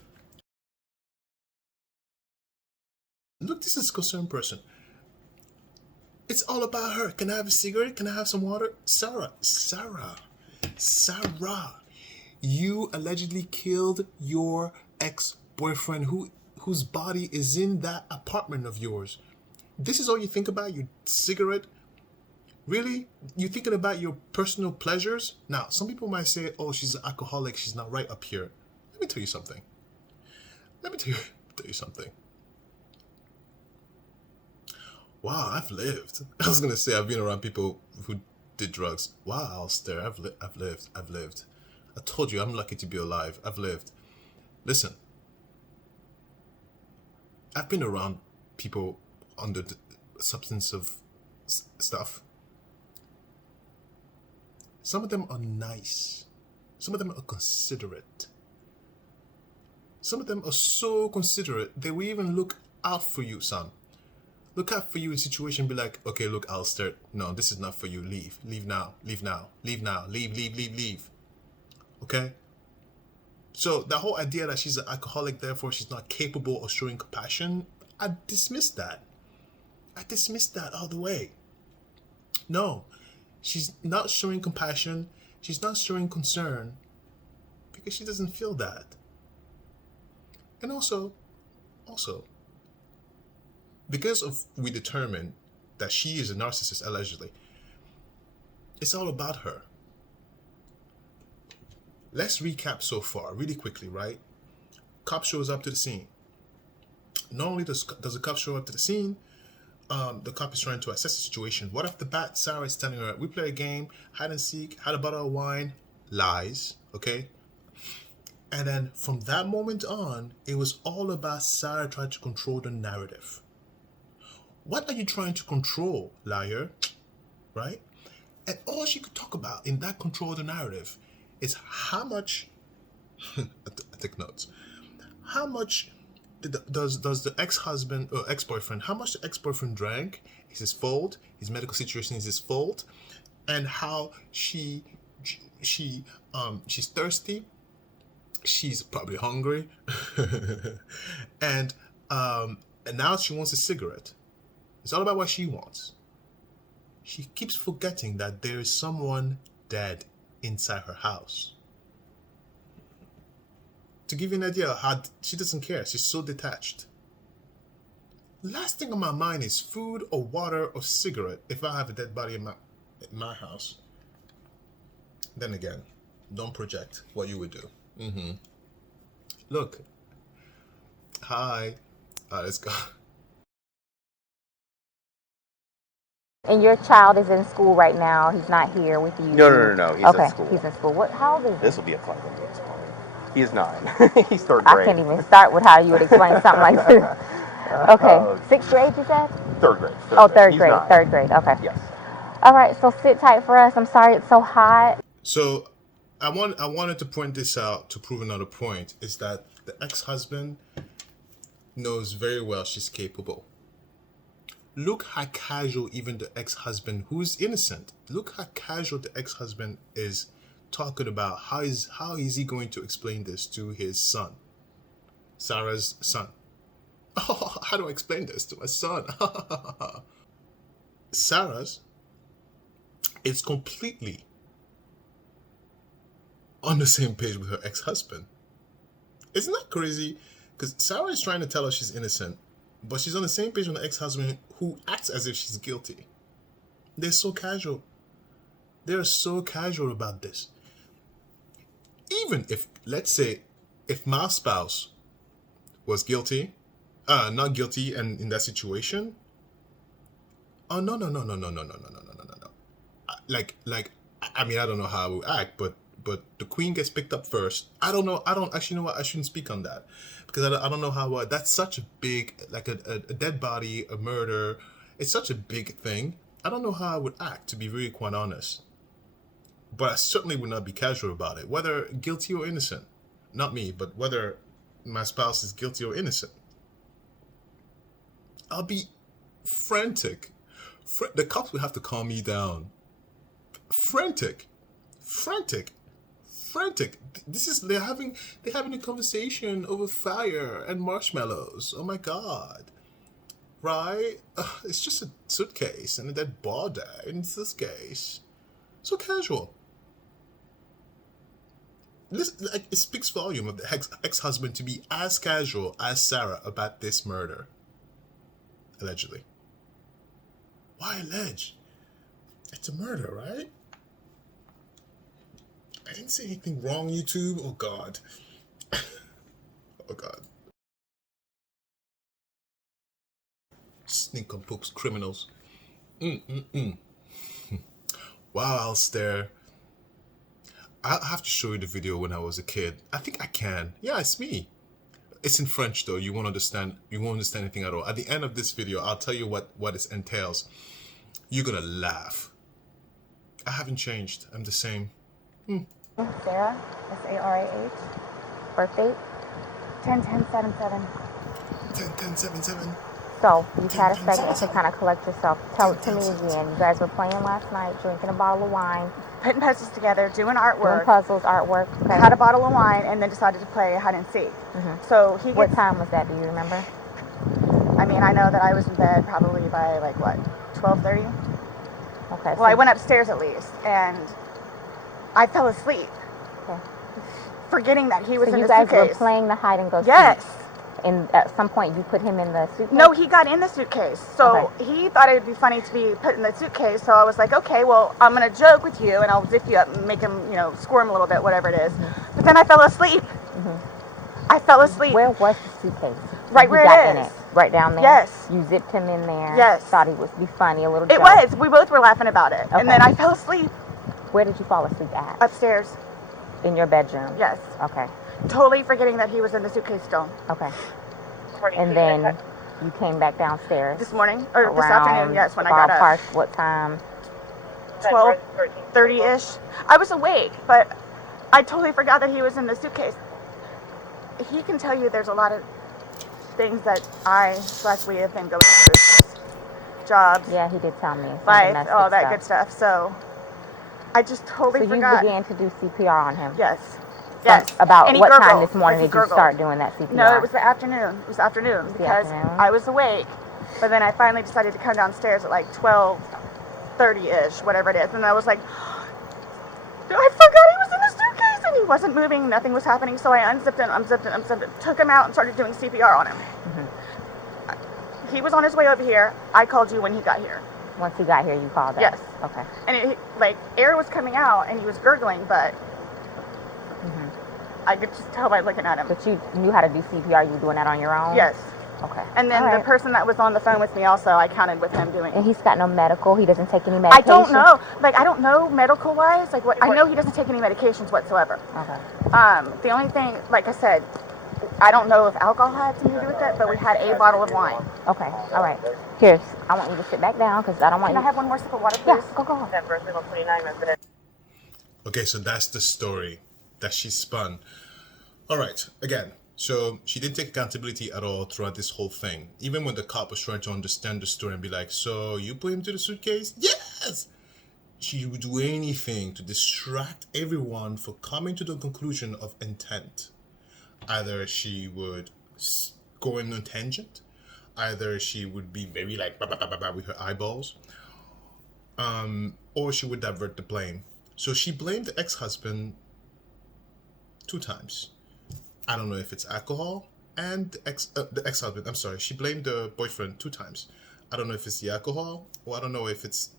Look, this is a concerned person. It's all about her. Can I have a cigarette? Can I have some water? Sarah, you allegedly killed your ex-boyfriend whose body is in that apartment of yours. This is all you think about? Your cigarette? Really? You thinking about your personal pleasures? Now, some people might say, oh, she's an alcoholic. She's not right up here. Let me tell you something. Wow, I've lived. I was going to say I've been around people who did drugs. Wow, Alistair, I've lived. I told you I'm lucky to be alive. I've lived. Listen, I've been around people under the substance of stuff. Some of them are nice. Some of them are considerate. Some of them are so considerate, they will even look out for you, son. Look out for you in situation, be like, okay, look, I'll start. No, this is not for you. Leave. Leave now. Leave now. Leave now. Leave, leave, leave, leave. Okay? So the whole idea that she's an alcoholic, therefore she's not capable of showing compassion, I dismiss that. I dismiss that all the way. No, she's not showing compassion. She's not showing concern because she doesn't feel that. And also, because of we determined that she is a narcissist, allegedly, it's all about her. Let's recap so far really quickly, right? Cop shows up to the scene. Not only does the cop show up to the scene, the cop is trying to assess the situation. Right off the bat, Sarah is telling her, we play a game, hide and seek, had a bottle of wine, lies, okay? And then from that moment on, it was all about Sarah trying to control the narrative. What are you trying to control, liar? Right? And all she could talk about in that control of the narrative is how much, I take notes, how much does the ex-husband or ex-boyfriend, how much the ex-boyfriend drank is his fault, his medical situation is his fault, and how she's thirsty, she's probably hungry, and now she wants a cigarette. It's all about what she wants. She keeps forgetting that there is someone dead inside her house. To give you an idea of how she doesn't care, she's so detached. Last thing on my mind is food or water or cigarette if I have a dead body in my house. Then again, don't project what you would do. Look. Hi. Let's go. And your child is in school right now. He's not here with you. No. He's okay, at school. He's in school. What? How old is he? This will be a fun one to explain. He's 9. He's third I grade. can't even start with how you would explain something like this. Okay. 6th grade, you said? Third grade. Third He's grade. 9. 3rd grade. Okay. Yes. All right. So sit tight for us. I'm sorry it's so hot. So I wanted to point this out to prove another point, is that the ex-husband knows very well she's capable. Look how casual even the ex-husband, who's innocent, look how casual the ex-husband is talking about how is he going to explain this to his son, Sarah's son. Oh, how do I explain this to my son? Sarah's is completely on the same page with her ex-husband. Isn't that crazy? Because Sarah is trying to tell her she's innocent, but she's on the same page with the ex-husband who acts as if she's guilty. They're so casual. They're so casual about this. Even if, let's say, if my spouse was guilty, not guilty, and in that situation, oh no. Like, I mean, I don't know how I would act, but the queen gets picked up first. I don't know. I don't actually know what I shouldn't speak on that because I don't know how. That's such a big, like a dead body, a murder. It's such a big thing. I don't know how I would act, to be really quite honest. But I certainly would not be casual about it, whether guilty or innocent. Not me, but whether my spouse is guilty or innocent. I'll be frantic. The cops will have to calm me down. Frantic. This is they're having a conversation over fire and marshmallows. Oh my God. Right? It's just a suitcase and a dead body in this case. So casual. This, like, it speaks volume of the ex-husband to be as casual as Sarah about this murder. Allegedly. Why allege? It's a murder, right? I didn't say anything wrong, YouTube. Oh God. Oh God. Snincompoop criminals. Wow, I'll stare. I'll have to show you the video when I was a kid. I think I can. Yeah, it's me. It's in French though. You won't understand. You won't understand anything at all. At the end of this video, I'll tell you what it entails. You're gonna laugh. I haven't changed. I'm the same. Sarah, Sarah. Birthday? 10-10-7-7. 10-10-7-7. So you've had a 10-10-7-7. second to kind of collect yourself. Tell it to me 10-10-7-7. again. You guys were playing last night, drinking a bottle of wine, Putting puzzles together, doing doing artwork. puzzles, artwork. Okay. Had a bottle of wine and then decided to play hide and seek. So he What gets, time was that? Do you remember? I mean, I know that I was in bed probably by like what, 12:30? Okay. Well, I went upstairs at least and I fell asleep. Okay. Forgetting that he was So in you the guys suitcase. were playing the hide and go seek. Yes. And at some point you put him in the suitcase? No, he got in the suitcase. So Okay. he thought it would be funny to be put in the suitcase. So I was like, okay, well, I'm going to joke with you and I'll zip you up and make him, squirm a little bit, whatever it is. But then I fell asleep. I fell asleep. Where was the suitcase? Right You where got it in is. it? Right down there? Yes. You zipped him in there? Yes. Thought he would be funny, a little It joke. was. We both were laughing about it. Okay. And then I fell asleep Where did you fall asleep at? upstairs. In your bedroom? Yes. Okay. Totally forgetting that he was in the suitcase still. Okay. And then you came back downstairs? This morning, or this around afternoon, yes, when I got ballpark, up. what time? 12:30-ish. I was awake, but I totally forgot that he was in the suitcase. He can tell you there's a lot of things that we have been going through. Jobs, Yeah, he did tell me. Some life, domestic all that stuff. good stuff. So I just totally So you forgot. began to do CPR on him? Yes. Yes. About And he what time gurgled. this morning Like he did you gurgled. start doing that CPR? No, it was the afternoon. It was the afternoon the because afternoon? I was awake, but then I finally decided to come downstairs at like 12:30-ish, whatever it is, and I was like, I forgot he was in the suitcase, and he wasn't moving, nothing was happening, so I unzipped it, took him out and started doing CPR on him. He was on his way over here. I called you when he got here. Once he got here, you called us? Yes. Okay. And air was coming out, and he was gurgling, but I could just tell by looking at him. But you knew how to do CPR. You were doing that on your own? Yes. Okay. And then All the right. person that was on the phone with me also, I counted with him doing. And he's got no medical? He doesn't take any I medication? don't know. I don't know medical wise. I know he doesn't take any medications whatsoever. Okay. The only thing, like I said, I don't know if alcohol had something to do with it, but we had a bottle of wine. Okay. All right. Here's, I want you to sit back down because I don't want Can you... I have one more sip of water, please? Yeah, go. Okay, so that's the story that she spun. All right, again, so she didn't take accountability at all throughout this whole thing. Even when the cop was trying to understand the story and be like, so you put him to the suitcase? Yes! She would do anything to distract everyone for coming to the conclusion of intent. Either she would go on a tangent, either she would be very like bah, bah, bah, bah, bah, with her eyeballs, or she would divert the blame. So she blamed the ex-husband 2 times. I don't know if it's alcohol and the ex-husband. I'm sorry. She blamed the boyfriend 2 times. I don't know if it's the alcohol or I don't know if it's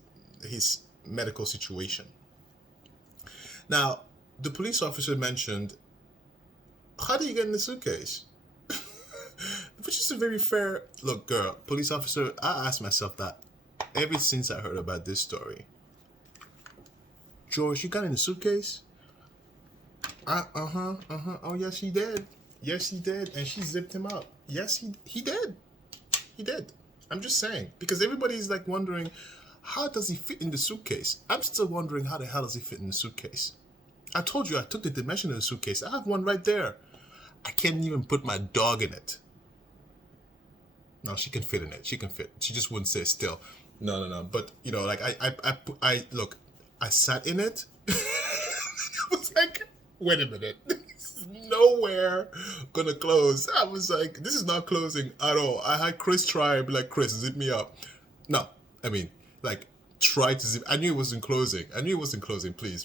his medical situation. Now, the police officer mentioned, how do you get in the suitcase? Which is a very fair... Look, girl, police officer, I asked myself that ever since I heard about this story. George, you got in the suitcase? Oh, yes, he did. Yes, he did. And she zipped him up. Yes, he did. He did. I'm just saying. Because everybody's like wondering, how does he fit in the suitcase? I'm still wondering, how the hell does he fit in the suitcase? I told you I took the dimension of the suitcase. I have one right there. I can't even put my dog in it. No, she can fit in it. She can fit. She just wouldn't sit still. No. But, like, I look, I sat in it. I was like, wait a minute. This is nowhere gonna close. I was like, this is not closing at all. I had Chris try and be like, Chris, zip me up. No, I mean, like, try to zip. I knew it wasn't closing. Please.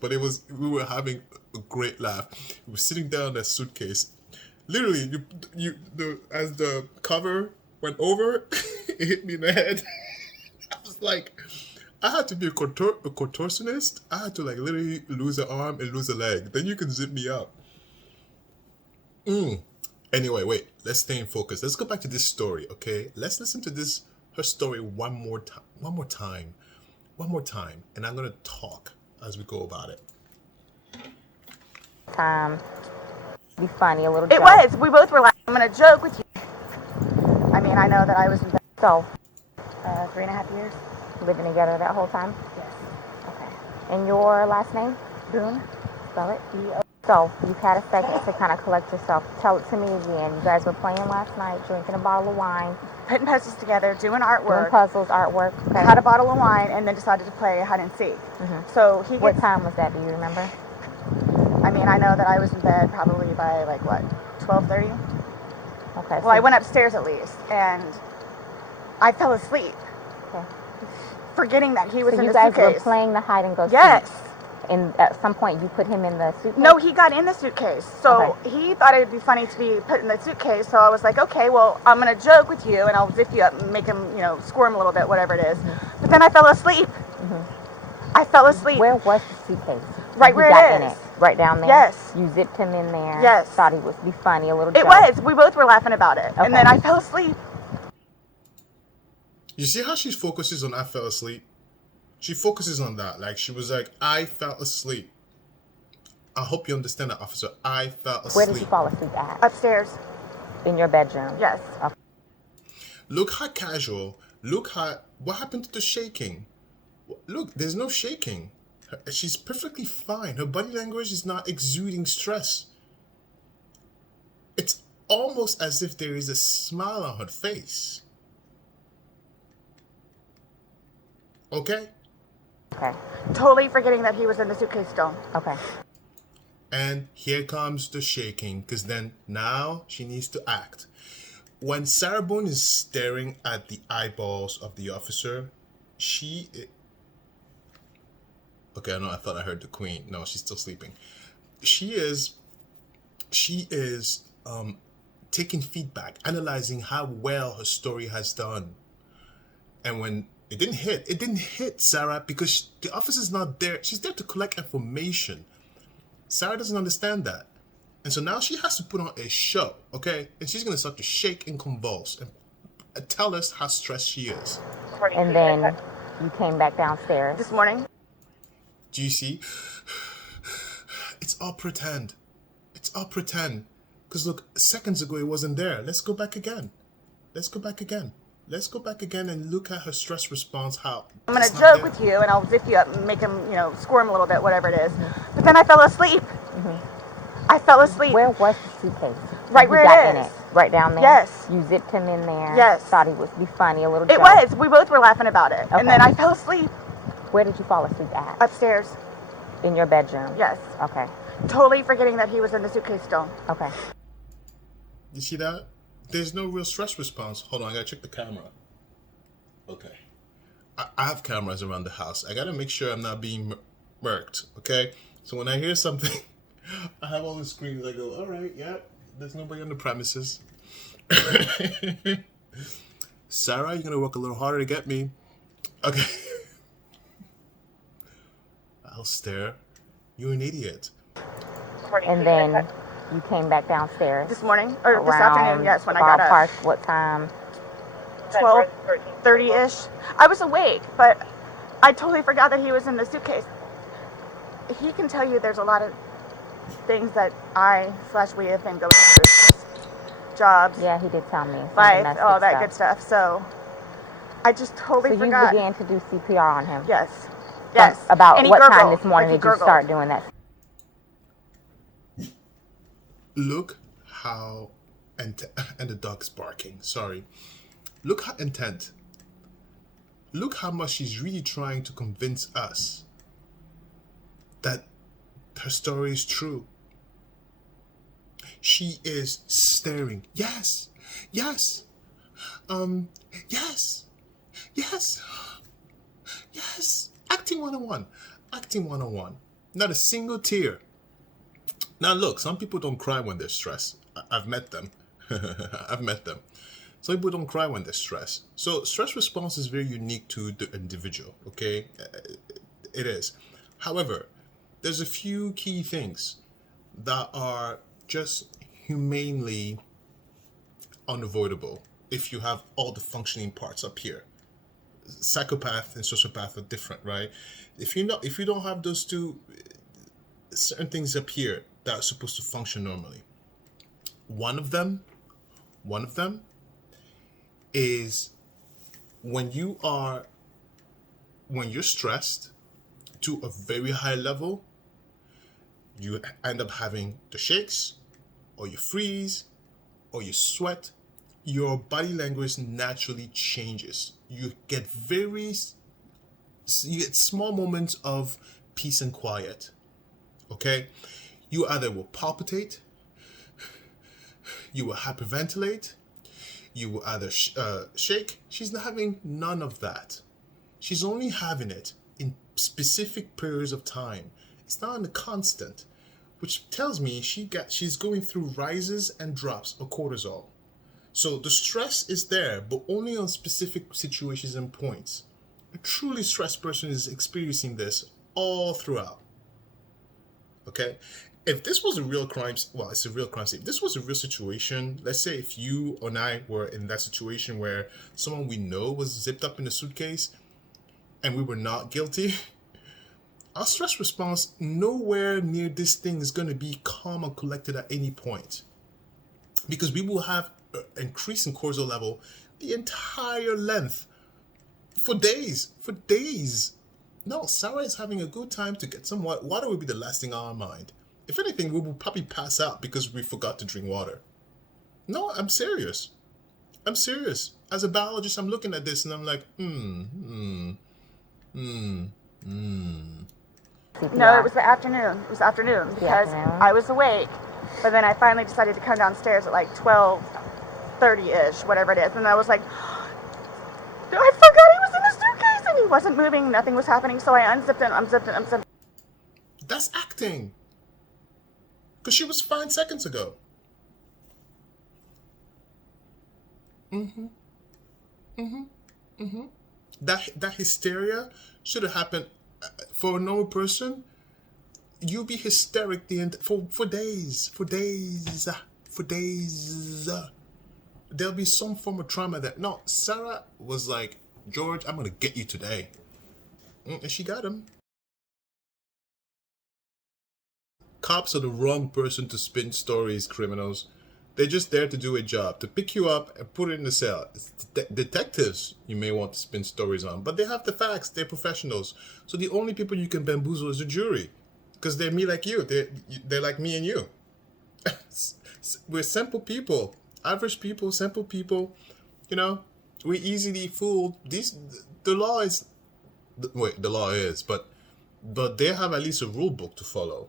But we were having a great laugh. We were sitting down in that suitcase. Literally, as the cover went over, it hit me in the head. I was like, I had to be a contortionist. I had to like literally lose an arm and lose a leg. Then you can zip me up. Anyway, wait. Let's stay in focus. Let's go back to this story, okay? Let's listen to her story one more time, and I'm gonna talk as we go about it. Be funny, a little It joke. was. We both were laughing. I'm going to joke with you. I mean, I know that I was in bed So, 3.5 years. living together that whole time? Yes. Okay. And your last name? Boone. Spell it. B-O. So you've had a second to kind of collect yourself. Tell it to me again. You guys were playing last night, drinking a bottle of wine, Putting puzzles together, doing doing artwork. puzzles, artwork. Okay. Had a bottle of wine and then decided to play hide and seek. So he What gets, time was that? Do you remember? I mean, I know that I was in bed probably by like what, 12:30? Okay. Well, I went upstairs at least and I fell asleep, Okay. forgetting that he was So in you the guys were suitcase. playing the hide and go seek. Yes. And at some point you put him in the suitcase? No, he got in the suitcase. So he thought it would be funny to be put in the suitcase. So I was like, okay, well, I'm going to joke with you and I'll zip you up and make him, squirm a little bit, whatever it is. But then I fell asleep. I fell asleep. Where was the suitcase? Right where he got it in is. it? Right down there? Yes. You zipped him in there? Yes. Thought he would be funny, a little It joke? was. We both were laughing about it. And then I fell asleep. You see how she focuses on I fell asleep? She focuses on that. Like, she was like, I fell asleep. I hope you understand that, officer. I fell asleep. Where did you fall asleep at? Upstairs. In your bedroom? Yes. Okay. Look how casual. Look how... What happened to the shaking? Look, there's no shaking. She's perfectly fine. Her body language is not exuding stress. It's almost as if there is a smile on her face. Okay? Okay. Totally forgetting that he was in the suitcase still. Okay. And here comes the shaking, because then now she needs to act. When Sarah Boone is staring at the eyeballs of the officer, she... Okay, I thought I heard the queen. No, she's still sleeping. She is taking feedback, analyzing how well her story has done. And when it didn't hit Sarah because the officer's not there. She's there to collect information. Sarah doesn't understand that. And so now she has to put on a show, okay? And she's going to start to shake and convulse and tell us how stressed she is. And then you came back downstairs. This morning. Do you see? It's all pretend. It's all pretend. Because look, seconds ago it wasn't there. Let's go back again. Let's go back again. Let's go back again and look at her stress response. How I'm going to joke with you and I'll zip you up and make him, squirm a little bit, whatever it is. But then I fell asleep. I fell asleep. Where was the suitcase? Right where got it in is. it? Right down there? Yes. You zipped him in there? Yes. Thought he would be funny, a little It joke? was. We both were laughing about it. And then I fell asleep. Where did you fall asleep at? Upstairs. In your bedroom? Yes. Okay. Totally forgetting that he was in the suitcase still. Okay. You see that? There's no real stress response. Hold on, I gotta check the camera. Okay. I have cameras around the house. I gotta make sure I'm not being murked, okay? So when I hear something, I have all the screens. I go, all right, yeah, there's nobody on the premises. Sarah, you're gonna work a little harder to get me. Okay. I'll stare. You're an idiot. And then you came back downstairs? This morning? Or this afternoon, yes, when I got up. What time? 12:30-ish. I was awake, but I totally forgot that he was in the suitcase. He can tell you there's a lot of things that we have been going through. Jobs. Yeah, he did tell me. Life, all that good stuff. So I just totally forgot. So you began to do CPR on him? Yes. Yes. About what time this morning did you start doing that? Look how... And the dog's barking. Sorry. Look how intent. Look how much she's really trying to convince us that her story is true. She is staring. Yes. Yes. Yes. Yes. Yes. Acting 101. Acting 101. Not a single tear. Now look, some people don't cry when they're stressed. I've met them. I've met them. Some people don't cry when they're stressed. So stress response is very unique to the individual, okay? It is. However, there's a few key things that are just humanely unavoidable if you have all the functioning parts up here. Psychopath and sociopath are different, right? If you don't have those two, certain things up here that are supposed to function normally. One of them is when you're stressed, to a very high level, you end up having the shakes, or you freeze, or you sweat. Your body language naturally changes. You get small moments of peace and quiet. Okay? You either will palpitate, you will hyperventilate, you will either shake. She's not having none of that. She's only having it in specific periods of time. It's not in a constant, which tells me she's going through rises and drops of cortisol. So the stress is there, but only on specific situations and points. A truly stressed person is experiencing this all throughout. Okay? If this was a real crime, well, it's a real crime scene. If this was a real situation, let's say if you and I were in that situation where someone we know was zipped up in a suitcase and we were not guilty, our stress response nowhere near this thing is going to be calm and collected at any point. Because we will have an increase in cortisol level the entire length for days. No, Sarah is having a good time to get some water. Water will be the last thing on our mind. If anything, we will probably pass out because we forgot to drink water. No, I'm serious. As a biologist, I'm looking at this and I'm like, No, it was the afternoon. Because I was awake, but then I finally decided to come downstairs at like 12:30-ish, whatever it is. And I was like, I forgot he was in the suitcase and he wasn't moving. Nothing was happening. So I unzipped it. that's acting. Because she was fine seconds ago. That hysteria should have happened for a normal person. You'll be hysteric for days. There'll be some form of trauma that. No, Sarah was like, George, I'm gonna get you today, and she got him. Cops are the wrong person to spin stories, criminals. They're just there to do a job, to pick you up and put it in the cell. It's detectives you may want to spin stories on, but they have the facts. They're professionals. So the only people you can bamboozle is the jury, because they're me like you. They're like me and you. We're simple people, average people, simple people. You know, we easily fooled. The law is, but they have at least a rule book to follow.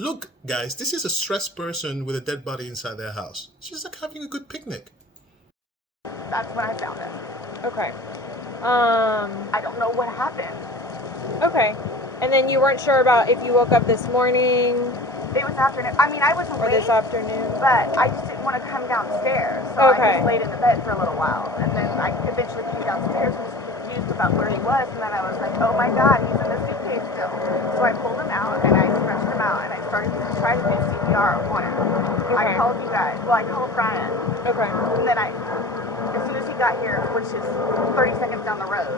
Look, guys, this is a stressed person with a dead body inside their house. She's like having a good picnic. That's when I found it. Okay. I don't know what happened. Okay. And then you weren't sure about if you woke up this morning It was afternoon. I mean, I was or awake, this afternoon. but I just didn't want to come downstairs. So I Okay. just laid in the bed for a little while. And then I eventually came downstairs and was confused about where he was. And then I was like, oh my God, he's in the suitcase still. So I pulled him out and I stretched him out and I started to try to do CPR on him. I Okay. called you guys. Well, I called Brian. Okay. And then as soon as he got here, which is 30 seconds down the road,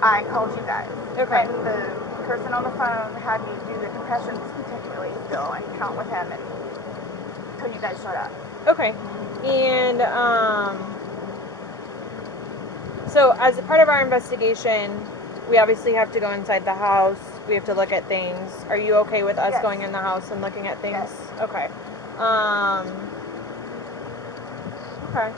I called you guys. Okay. And the person on the phone had me do the concussions continually still and count with him until you guys showed up. Okay. And so as a part of our investigation, we obviously have to go inside the house. We have to look at things. Are you okay with us Yes. going in the house and looking at things? Yes. Okay. Okay.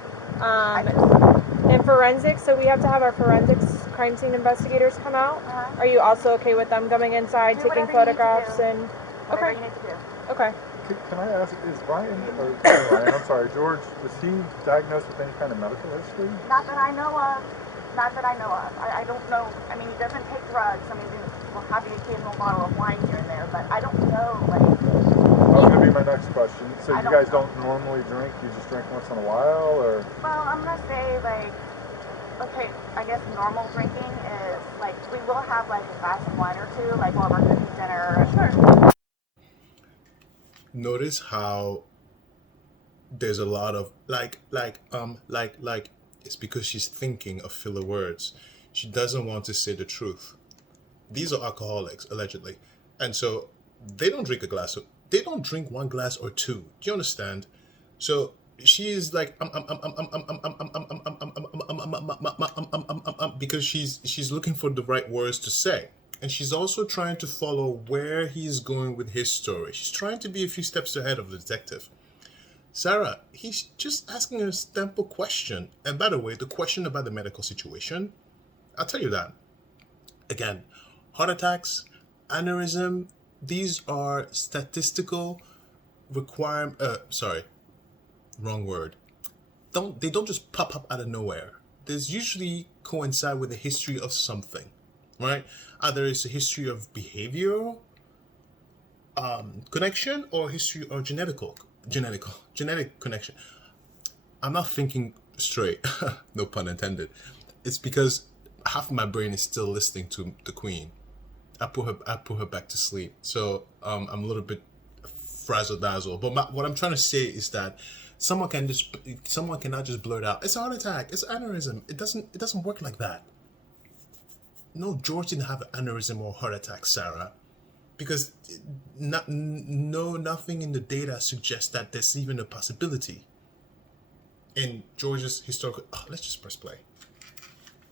And forensics, so we have to have our forensics crime scene investigators come out. Uh-huh. Are you also okay with them coming inside, Do taking whatever you need to photographs do. and Whatever okay. you need to do. Okay. Can I ask, is Brian, I'm sorry, George, was he diagnosed with any kind of medical history? Not that I know of. I don't know. I mean, he doesn't take drugs. I mean, we'll have the occasional bottle of wine here and there, but I don't know, That was going to be my next question. So I you don't guys know. don't normally drink? You just drink once in a while, or? Well, I'm going to say, okay, I guess normal drinking is, we will have, a glass of wine or two, while we're cooking dinner. Sure. Notice how there's a lot of it's because she's thinking of filler words. She doesn't want to say the truth. These are alcoholics, allegedly. And so they don't drink they don't drink one glass or two. Do you understand? So she is like because she's looking for the right words to say. And she's also trying to follow where he's going with his story. She's trying to be a few steps ahead of the detective. Sarah, he's just asking a simple question. And by the way, the question about the medical situation, I'll tell you that. Again, heart attacks, aneurysm, these are statistical wrong word. They don't just pop up out of nowhere. There's usually coincide with a history of something, right? Either it's a history of behavioral connection or history or genetic connection. I'm not thinking straight, no pun intended. It's because half of my brain is still listening to the Queen. I put her back to sleep, so I'm a little bit frazzle dazzle. But what I'm trying to say is that someone cannot just blurt out, "It's a heart attack, it's an aneurysm." It doesn't work like that. No, George didn't have an aneurysm or heart attack, Sarah, because nothing in the data suggests that there's even a possibility. In George's historical, let's just press play.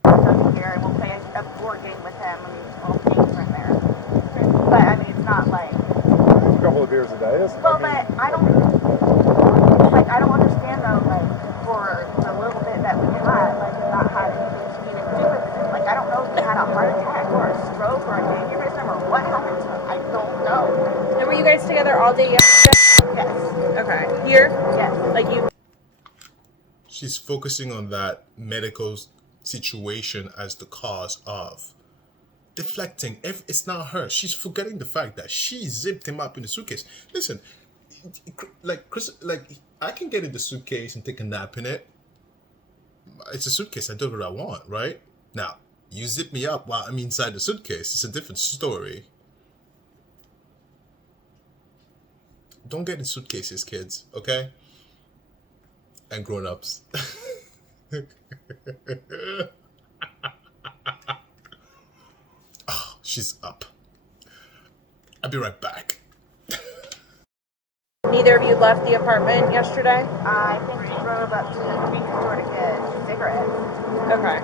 Here, and we'll play a board game with him, and all things are in there. But I mean, it's not like A couple of beers a day. but I don't understand though. Like for the little bit that we had, like not had anything to even do with it. Like I don't know if he had a heart attack or a stroke or an aneurysm or what happened to him. I don't know. And were you guys together all day yesterday? Yes. Okay. Here? Yes. Like you. She's focusing on that medical situation as the cause of deflecting. It's not her. She's forgetting the fact that she zipped him up in the suitcase. Listen, like Chris, like I can get in the suitcase and take a nap in it. It's a suitcase. I do what I want, right? Now, you zip me up while I'm inside the suitcase. It's a different story. Don't get in suitcases, kids, okay? And grown-ups. Oh, she's up. I'll be right back. Neither of you left the apartment yesterday? I think he drove up to the convenience store to get cigarettes. Okay.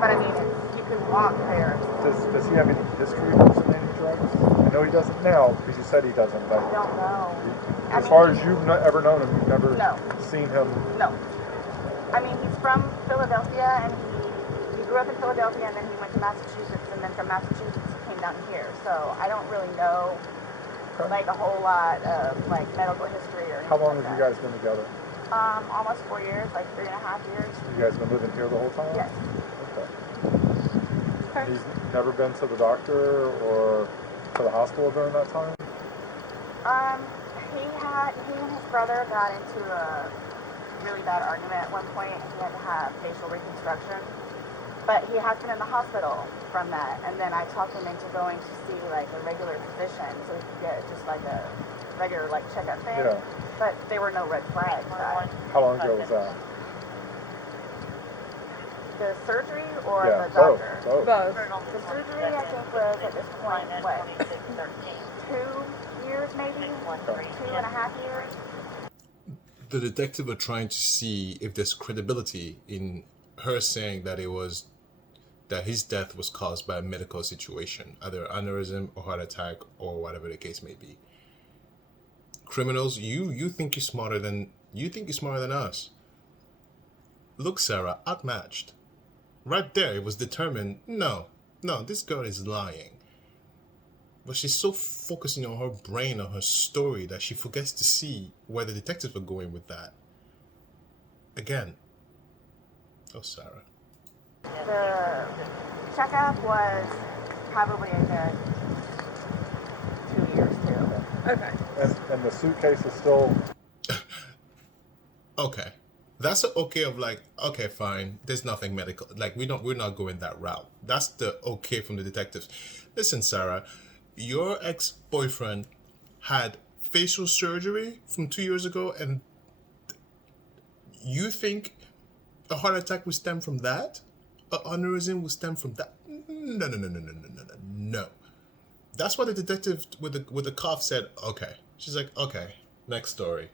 But I mean, you can walk there. Does he have any history of using any drugs? I know he doesn't now because you said he doesn't, but I don't know. as far as you've ever known him, you've never seen him. No. I mean, he's from Philadelphia, and he grew up in Philadelphia, and then he went to Massachusetts, and then from Massachusetts he came down here. So I don't really know like a whole lot of like medical history or anything. How long like have you that. guys been together? Almost 4 years, like 3.5 years. You guys been living here the whole time? Yes. Okay. He's never been to the doctor or to the hospital during that time? He and his brother got into a really bad argument at one point. He had to have facial reconstruction, but he has been in the hospital from that. And then I talked him into going to see like a regular physician so he could get just like a regular like checkup thing. Yeah. But there were no red flags. How long ago was that? The surgery or Yeah, the doctor? both. Both. The surgery I think was at this point what? 2 years maybe? 2.5 years? The detective are trying to see if there's credibility in her saying that that his death was caused by a medical situation, either aneurysm or heart attack or whatever the case may be. Criminals, you think you're smarter than us. Look, Sarah, outmatched. Right there, it was determined. No, this girl is lying. But she's so focusing on her brain, on her story, that she forgets to see where the detectives are going with that. Again. Oh, Sarah. The checkup was probably a good 2 years too. Okay. And the suitcase is still... Okay. That's a okay of like, okay, fine. There's nothing medical. Like, we're not going that route. That's the okay from the detectives. Listen, Sarah, your ex-boyfriend had facial surgery from 2 years ago, and you think a heart attack would stem from that? An aneurysm would stem from that? No. That's what the detective with the cough said. Okay. She's like, okay, next story.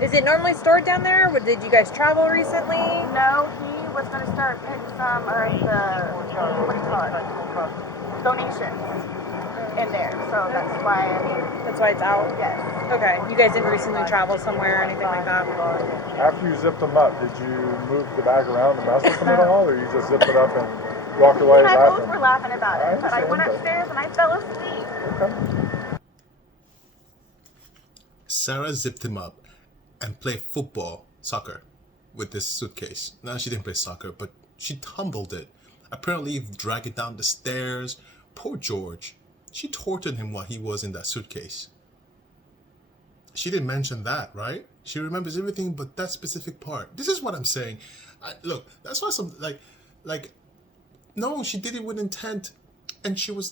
Is it normally stored down there? Did you guys travel recently? No, he was going to start putting some of the, what do you call it, donations in there. So that's why. That's why it's out? Yes. Okay. You guys didn't recently travel somewhere or anything like that? After you zipped them up, did you move the bag around and mess with them at all, or you just zipped it up and walked away And I laughing? both were laughing about it, but I went understand, upstairs and I fell asleep. Okay. Sarah zipped him up and played soccer, with this suitcase. Now, she didn't play soccer, but she tumbled it. Apparently, dragged it down the stairs. Poor George. She tortured him while he was in that suitcase. She didn't mention that, right? She remembers everything but that specific part. This is what I'm saying. Look, that's why no, she did it with intent. And she was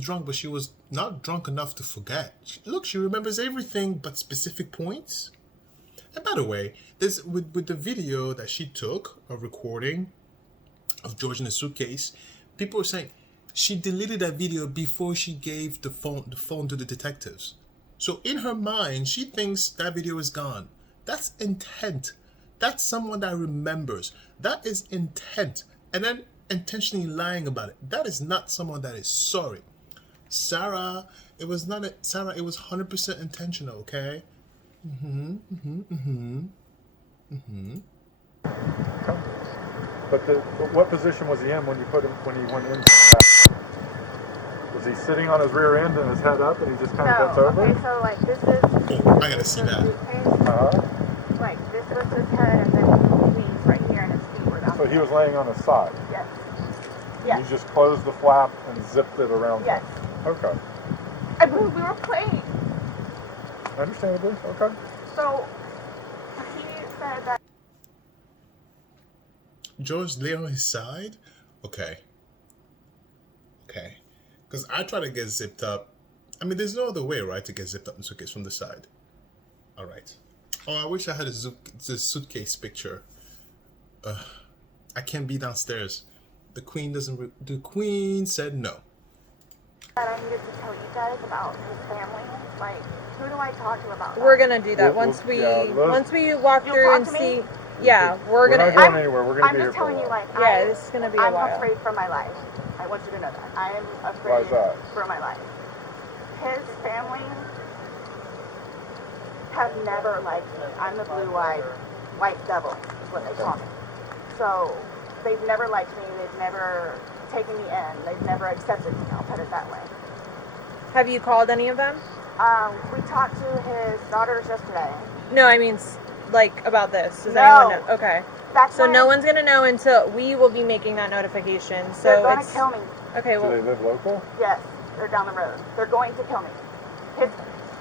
drunk, but she was not drunk enough to forget. Look, she remembers everything but specific points. And by the way, this with the video that she took, a recording of George in the suitcase, people were saying she deleted that video before she gave the phone to the detectives. So in her mind, she thinks that video is gone. That's intent. That's someone that remembers. That is intent. And then intentionally lying about it. That is not someone that is sorry. Sarah, it was 100% intentional, okay? But what position was he in when he went in? Was he sitting on his rear end and his head up and he just kind of bent over? Okay, so like this is. Oh, I gotta see that. Like this was his head and then his knees right here and his feet were down. So he was laying on his side? Yes. Yes. You just closed the flap and zipped it around Yes. him? Okay. I believe we were playing. Understandably, okay. So he said that. George lay on his side? Okay. Because I try to get zipped up. I mean, there's no other way, right, to get zipped up in the suitcase from the side. All right. Oh, I wish I had the suitcase picture. I can't be downstairs. The queen said no. That I needed to tell you guys about his family. Like, who do I talk to about that? We're gonna do that once we walk through and see. Yeah, we're not gonna. going anywhere. We're gonna be here I'm just telling you, like, yeah, this is gonna be a while. I'm afraid for my life. I want you to know that. I am afraid for my life. His family have never liked me. I'm the blue-eyed white devil, is what they call me. So they've never liked me. They've never taken me in. They've never accepted me. I'll put it that way. Have you called any of them? We talked to his daughters yesterday. No, I mean, like, about this. Does No. anyone know? Okay. That's so no one's gonna know until we will be making that notification. So they're going to kill me. Okay. Well, do they live local? Yes, they're down the road. They're going to kill me. His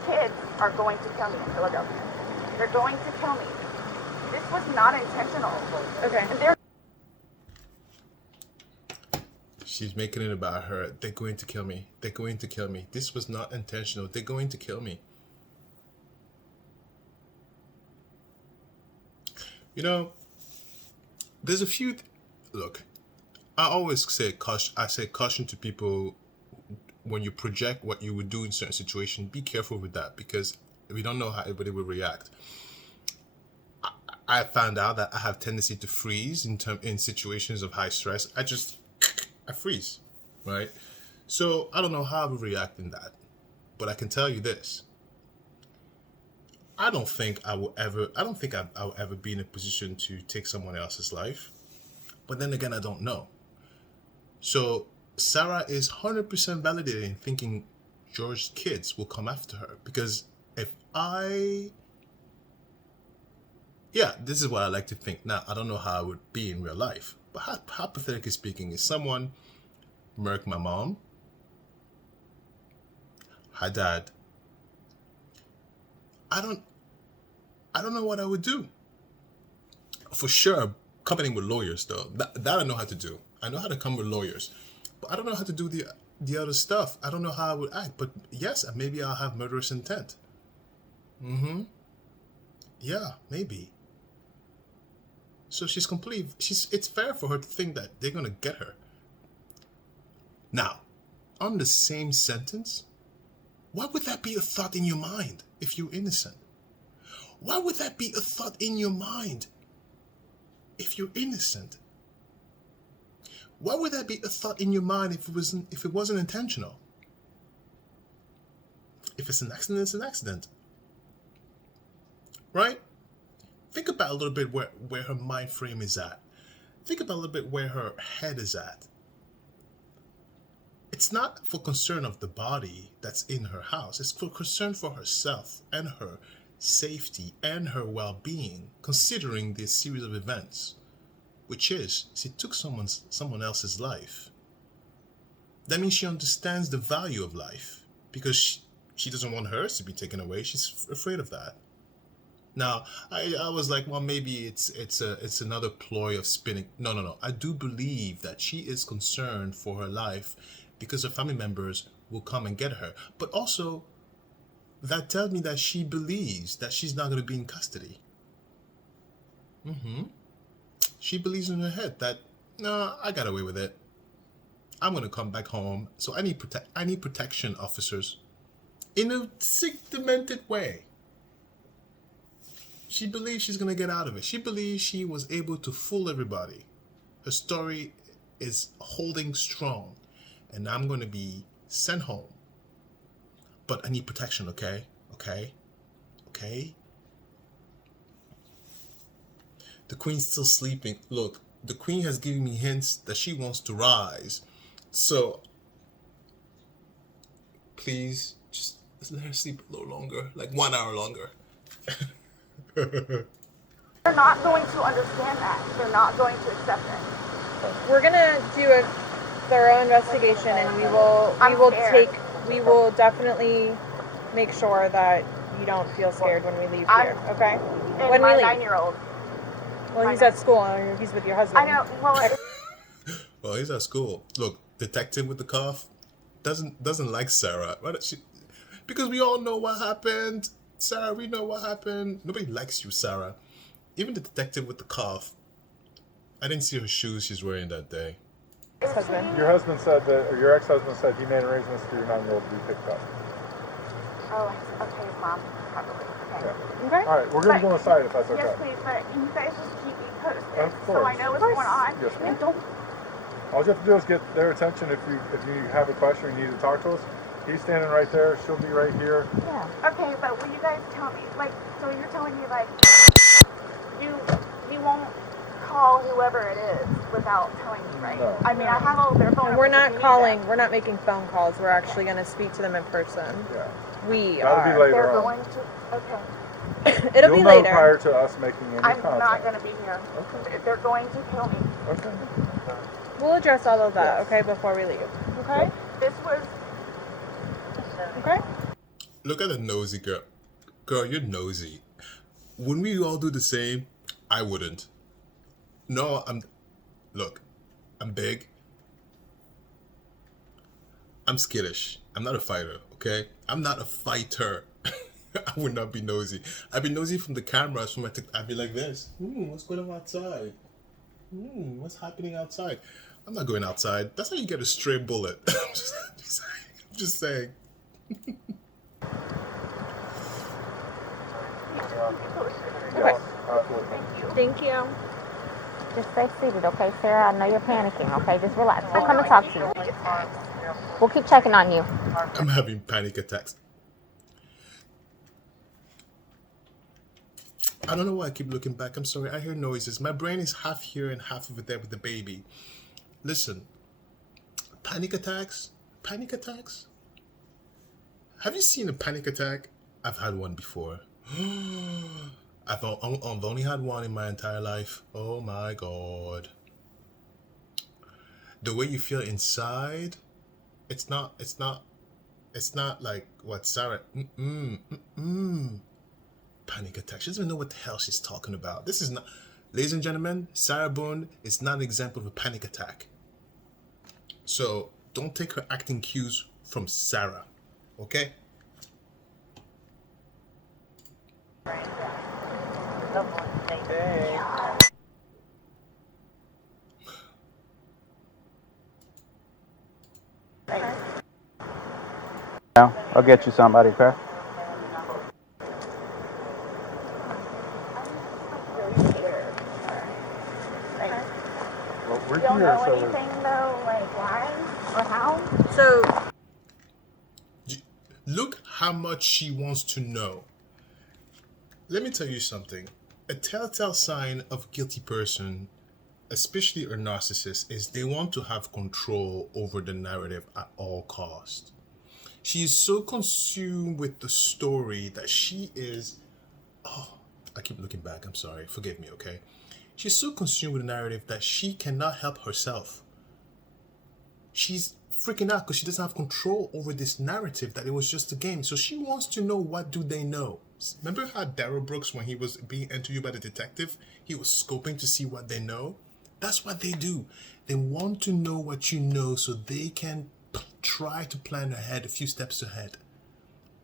kids are going to kill me in Philadelphia. They're going to kill me. This was not intentional. Okay. And they're She's making it about her. They're going to kill me. They're going to kill me. This was not intentional. They're going to kill me. You know, there's a few. Look, I always say caution. I say caution to people when you project what you would do in certain situations. Be careful with that because we don't know how everybody will react. I found out that I have tendency to freeze in situations of high stress. I freeze, right? So I don't know how I would react in that, but I can tell you this. I don't think I'll ever be in a position to take someone else's life. But then again, I don't know. So Sarah is 100% validating thinking George's kids will come after her. Because this is what I like to think. Now, I don't know how I would be in real life. But hypothetically speaking, if someone murked my mom, her dad, I don't know what I would do. For sure, coming with lawyers though. That I know how to do. I know how to come with lawyers. But I don't know how to do the other stuff. I don't know how I would act. But yes, maybe I'll have murderous intent. Yeah, maybe. So it's fair for her to think that they're gonna get her. Now, on the same sentence, why would that be a thought in your mind if you're innocent? Why would that be a thought in your mind if you're innocent? Why would that be a thought in your mind if it wasn't intentional? If it's an accident, it's an accident. Right? Think about a little bit where her mind frame is at. Think about a little bit where her head is at. It's not for concern of the body that's in her house. It's for concern for herself and her safety and her well-being, considering this series of events, which is she took someone else's life. That means she understands the value of life because she doesn't want hers to be taken away. She's afraid of that. Now, I was like, well, maybe it's another ploy of spinning. No. I do believe that she is concerned for her life because her family members will come and get her. But also, that tells me that she believes that she's not going to be in custody. She believes in her head that, no, I got away with it. I'm going to come back home. So I need protection, officers. In a sick, demented way. She believes she's going to get out of it. She believes she was able to fool everybody. Her story is holding strong. And I'm going to be sent home. But I need protection, okay? Okay? The queen's still sleeping. Look, the queen has given me hints that she wants to rise. So, please, just let her sleep a little longer. Like 1 hour longer. They're not going to understand that. They're not going to accept it. We're gonna do a thorough investigation, and we will definitely make sure that you don't feel scared when we leave here. Okay? When my we leave. 9-year-old. Well, he's at school. He's with your husband. I know. Well, well, he's at school. Look, detective with the cough doesn't like Sarah. Why does she? Because we all know what happened. Sarah, we know what happened. Nobody likes you, Sarah. Even the detective with the cough. I didn't see her shoes she's wearing that day. Your husband said that, or your ex-husband said he made arrangements for your 9-year-old to be picked up. oh, okay, Mom, probably. Okay. Yeah. Okay? All right, we're going to go inside if that's okay. Yes, please, but can you guys just keep me posted Of so I course. know what's going on? Yes, ma'am. And don't. All you have to do is get their attention if you have a question or you need to talk to us. He's standing right there. She'll be right here. Yeah. Okay, but will you guys tell me, like, so you're telling me, like, you won't call whoever it is without telling me, right? No. I mean, I have all their phone And numbers. we're if not you need calling. them. We're not making phone calls. We're actually going to speak to them in person. Yeah. We That'll are. be later They're on. going to. Okay. It'll You'll be know later. prior to us making any I'm contact. not going to be here. Okay. They're going to kill me. Okay. We'll address all of that, Yes. okay, before we leave. Okay? This was. Okay? Look at the nosy girl. Girl, you're nosy. When we all do the same, I wouldn't. No, I'm big. I'm skittish. I'm not a fighter, okay? I'm not a fighter. I would not be nosy. I'd be nosy from the cameras. I'd be like this. What's going on outside? What's happening outside? I'm not going outside. That's how you get a stray bullet. I'm just saying. Okay. Absolutely. Thank you. Just stay seated, okay, Sarah? I know you're panicking, okay? Just relax. We'll come and talk to you. We'll keep checking on you. I'm having panic attacks. I don't know why I keep looking back. I'm sorry. I hear noises. My brain is half here and half over there with the baby. Listen, panic attacks? Panic attacks? Have you seen a panic attack? I've had one before. I've only had one in my entire life. Oh my God. The way you feel inside, it's not like what Sarah, panic attack. She doesn't even know what the hell she's talking about. This is not, ladies and gentlemen, Sarah Boone is not an example of a panic attack. So don't take her acting cues from Sarah, okay? I'll get you somebody, okay? We're You don't here, know so anything though, like why or how? So Look how much she wants to know. Let me tell you something. A telltale sign of a guilty person, especially a narcissist, is they want to have control over the narrative at all cost. She is so consumed with the story that she is... Oh, I keep looking back. I'm sorry. Forgive me, okay? She's so consumed with the narrative that she cannot help herself. She's freaking out because she doesn't have control over this narrative that it was just a game. So she wants to know, what do they know? Remember how Darryl Brooks, when he was being interviewed by the detective, he was scoping to see what they know? That's what they do. They want to know what you know so they can try to plan ahead, a few steps ahead.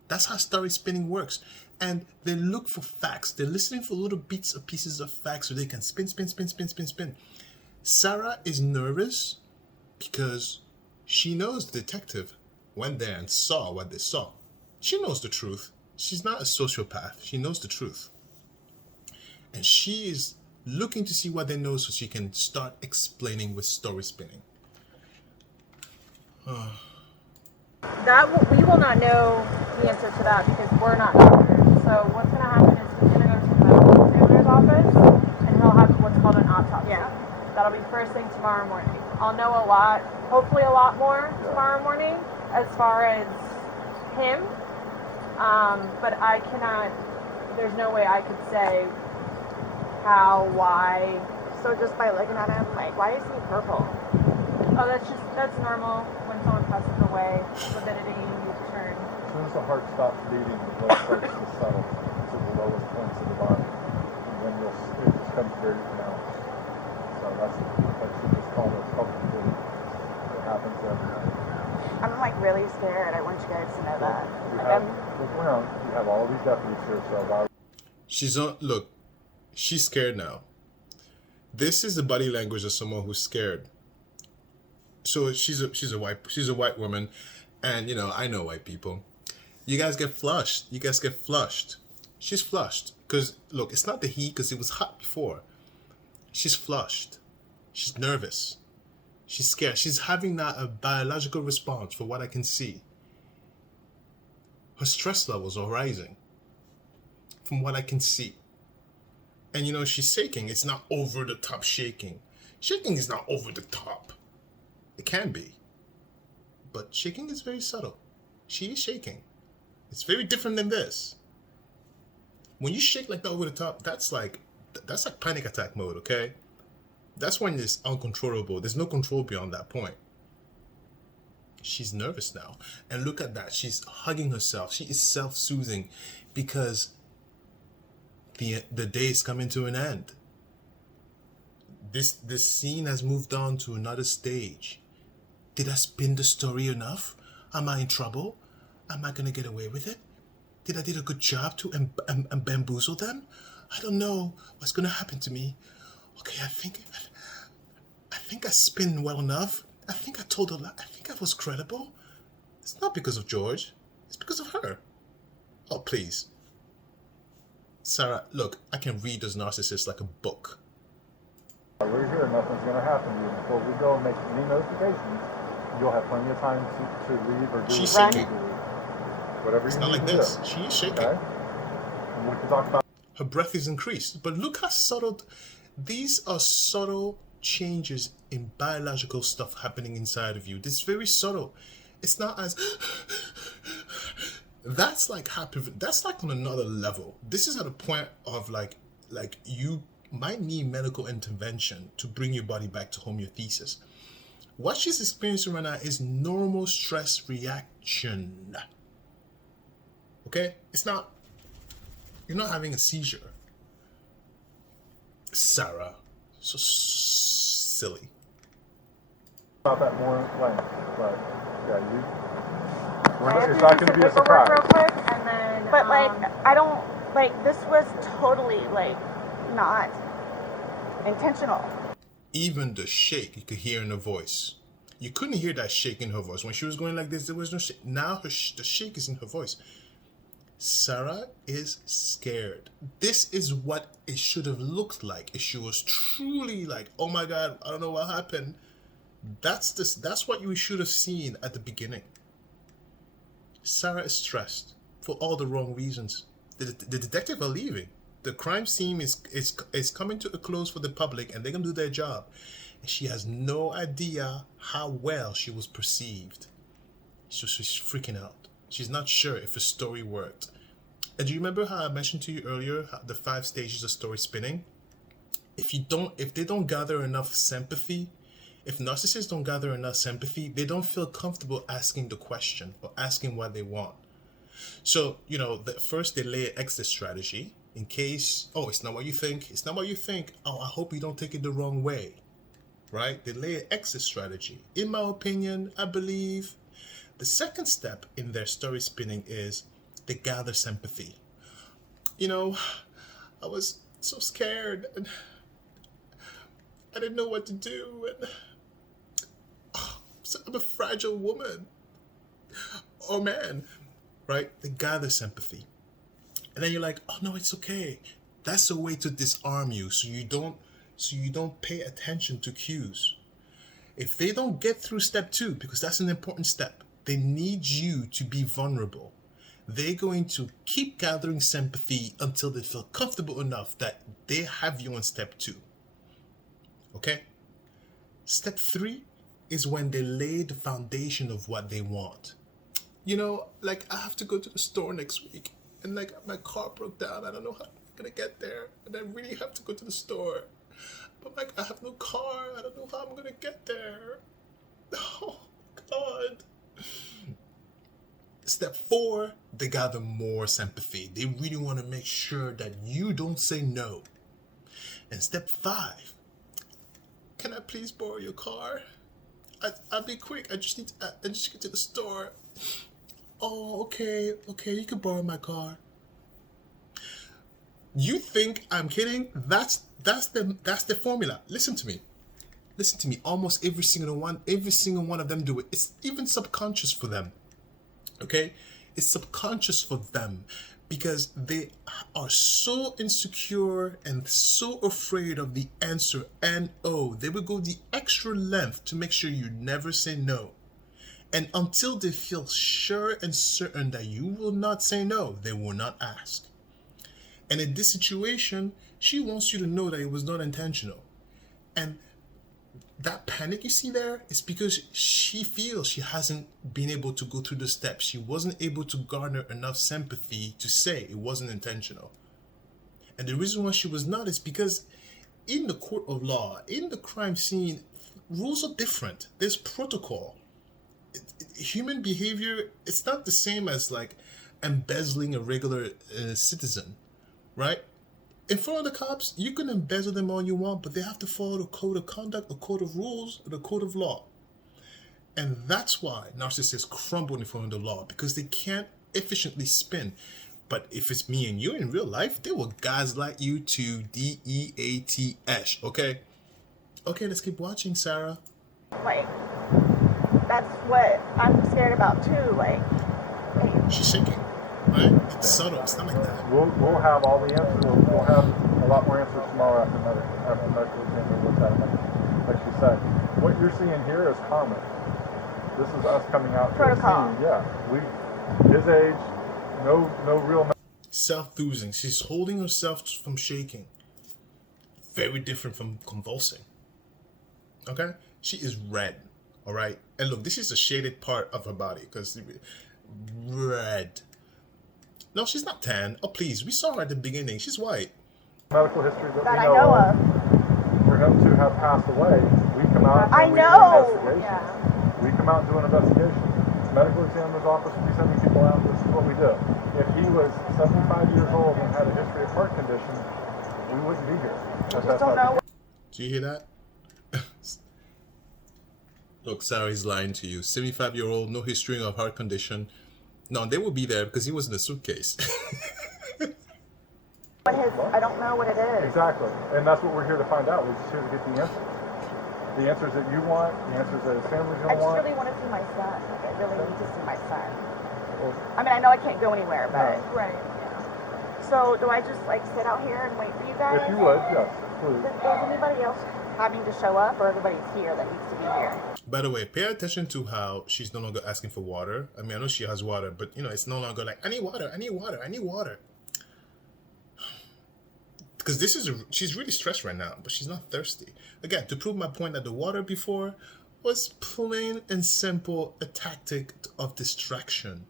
That's how story spinning works. And they look for facts. They're listening for little bits or pieces of facts so they can spin. Sarah is nervous because she knows the detective went there and saw what they saw. She knows the truth. She's not a sociopath. She knows the truth. And she is looking to see what they know so she can start explaining with story spinning. we will not know the answer to that because we're not doctors. So what's going to happen is he's going to go to the medical examiner's office and he'll have what's called an autopsy. Yeah. That'll be first thing tomorrow morning. I'll know a lot, hopefully a lot more tomorrow morning as far as him. But I cannot, there's no way I could say how, why. So just by looking at him, like, why is he purple? Oh, that's normal when someone passes away. Lividity, you turn. as soon as the heart stops beating, the blood starts to settle to the lowest points of the body, and then it just becomes very pronounced. So that's what just called a self-inflicted. It happens every night. I'm like really scared. I want you guys to know that. Look around. You have all these deputies here, so why? Look, she's scared now. This is the body language of someone who's scared. So she's a white woman, and I know white people. You guys get flushed. She's flushed because look, it's not the heat because it was hot before. She's flushed. She's nervous. She's scared. She's having now a biological response for what I can see. Her stress levels are rising from what I can see. And she's shaking. It's not over the top shaking. Shaking is not over the top. It can be. But shaking is very subtle. She is shaking. It's very different than this. When you shake like that over the top, that's like panic attack mode, okay? That's when it's uncontrollable. There's no control beyond that point. She's nervous now. And look at that. She's hugging herself. She is self-soothing because the day is coming to an end. This scene has moved on to another stage. Did I spin the story enough? Am I in trouble? Am I going to get away with it? Did I do a good job to bamboozle them? I don't know what's going to happen to me. Okay, I think I spin well enough. I think I told a lie. I think I was credible. It's not because of George. It's because of her. Oh, please. Sarah, look, I can read those narcissists like a book. We're here. Nothing's going to happen to you. Before we go and make any notifications, you'll have plenty of time to leave or do She's what you shaking. need to do. Whatever It's you not need like to this. do. She is shaking. Okay? And we can talk about. Her breath is increased. But look how subtle. These are subtle changes in biological stuff happening inside of you. This is very subtle. It's not as... That's like happy. That's like on another level. This is at a point of like you might need medical intervention to bring your body back to homeostasis. What she's experiencing right now is normal stress reaction. Okay? It's not... You're not having a seizure. Sarah. So silly. About that more in length, but I it's have not to going to do be a some paperwork surprise. real quick, and then. But like, I don't like. This was totally like not intentional. Even the shake you could hear in her voice. You couldn't hear that shake in her voice. When she was going like this, there was no shake. Now the shake is in her voice. Sarah is scared. This is what it should have looked like if she was truly like, oh my God, I don't know what happened. That's what you should have seen at the beginning. Sarah is stressed for all the wrong reasons. The detective are leaving. The crime scene is coming to a close for the public, and they're gonna do their job. And she has no idea how well she was perceived. So she's freaking out. She's not sure if the story worked. And do you remember how I mentioned to you earlier the 5 stages of story spinning? If they don't gather enough sympathy, if narcissists don't gather enough sympathy, they don't feel comfortable asking the question or asking what they want. So, first they lay an exit strategy in case, oh, it's not what you think. It's not what you think. Oh, I hope you don't take it the wrong way. Right? They lay an exit strategy. In my opinion, I believe the second step in their story spinning is they gather sympathy. I was so scared and I didn't know what to do. And I'm a fragile woman or man, right? They gather sympathy. And then you're like, oh no, it's okay. That's a way to disarm you so you don't pay attention to cues. If they don't get through step 2, because that's an important step, they need you to be vulnerable. They're going to keep gathering sympathy until they feel comfortable enough that they have you on step 2. Okay? Step 3 is when they lay the foundation of what they want. I have to go to the store next week, and my car broke down. I don't know how I'm gonna get there, and I really have to go to the store. But I have no car. I don't know how I'm gonna get there. Oh God. Step 4, they gather more sympathy. They really want to make sure that you don't say no. And step 5, can I please borrow your car? I'll be quick. I just get to the store. Oh, okay, you can borrow my car. You think I'm kidding? That's the formula. Listen to me. Almost every single one of them do it. It's even subconscious for them. Okay? It's subconscious for them because they are so insecure and so afraid of the answer no. They will go the extra length to make sure you never say no. And until they feel sure and certain that you will not say no, they will not ask. And in this situation, she wants you to know that it was not intentional. And that panic you see there is because she feels she hasn't been able to go through the steps. She wasn't able to garner enough sympathy to say it wasn't intentional. And the reason why she was not is because in the court of law, in the crime scene, rules are different. There's protocol. Human behavior, it's not the same as embezzling a regular citizen, right? In front of the cops, you can embezzle them all you want, but they have to follow the code of conduct, the code of rules, or the code of law. And that's why narcissists crumble in front of the law, because they can't efficiently spin. But if it's me and you in real life, they will gaslight you to DEATH, okay? Okay, let's keep watching, Sarah. That's what I'm scared about too, She's shaking. Right? It's subtle. It's not like that. We'll have all the answers. We'll have a lot more answers tomorrow after medical examiner looks at it. Like she said, what you're seeing here is common. This is us coming out to protocol. the scene. Yeah, his age, no real. Self-soothing. She's holding herself from shaking. Very different from convulsing. Okay, she is red. All right, and look, this is a shaded part of her body because red. No, she's not tan. Oh, please. We saw her at the beginning. She's white. Medical history that I we know of. For him to have passed away, we come out and we do an investigation. Yeah. We come out and do an investigation. Medical examiner's office will be sending people out. This is what we do. If he was 75 years old and had a history of heart condition, we wouldn't be here. Do you hear that? Look, Sarah's lying to you. 75-year-old, no history of heart condition. No, they will be there because he was in a suitcase. I don't know what it is. Exactly. And that's what we're here to find out. We're just here to get the answers. The answers that you want, the answers that his family's going to want. I just really want to see my son. I really need to see my son. I mean, I know I can't go anywhere, but. Right. So do I just like sit out here and wait for you guys? If you would, yes, please. Does anybody else having to show up, or everybody's here that needs to be here? By the way, pay attention to how she's no longer asking for water. I mean, I know she has water, but you know, it's no longer like, I need water, I need water, I need water. Because she's really stressed right now, but she's not thirsty. Again, to prove my point that the water before was plain and simple a tactic of distraction.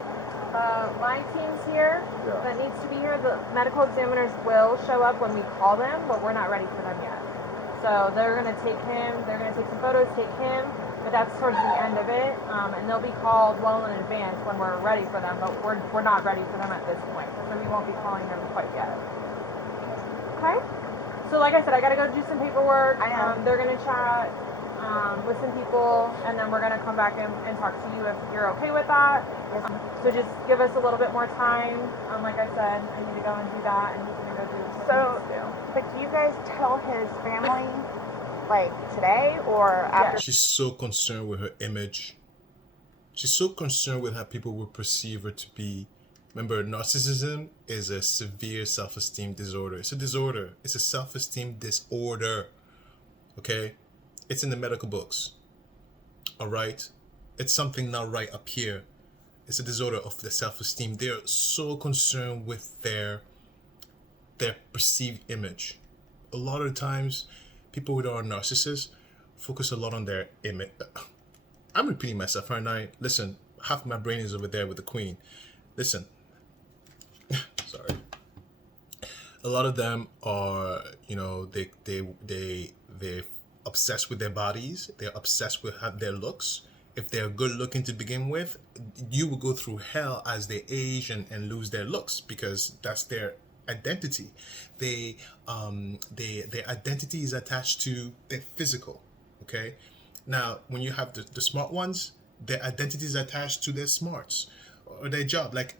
My team's here that needs to be here. The medical examiners will show up when we call them, but we're not ready for them yet. So they're going to take him, they're going to take some photos, take him, but that's towards the end of it. And they'll be called well in advance when we're ready for them, but we're not ready for them at this point. So we won't be calling them quite yet. Okay? So like I said, I got to go do some paperwork. They're going to chat with some people, and then we're going to come back and talk to you if you're okay with that. So just give us a little bit more time. Like I said, I need to go and do that, and he's going to go do what he needs to do. But do you guys tell his family like today or after? She's so concerned with her image. She's so concerned with how people will perceive her to be. Remember, narcissism is a severe self-esteem disorder. It's a disorder. It's a self-esteem disorder. Okay? It's in the medical books. All right? It's something not right up here. It's a disorder of the self-esteem. They're so concerned with their perceived image. A lot of times, people who are narcissists focus a lot on their image. I'm repeating myself, aren't I? Listen, half my brain is over there with the queen. Listen. Sorry. A lot of them are, you know, they're obsessed with their bodies. They're obsessed with their looks. If they're good looking to begin with, you will go through hell as they age and lose their looks, because that's their identity. Their identity is attached to their physical. Okay. Now, when you have the smart ones, their identity is attached to their smarts or their job. Like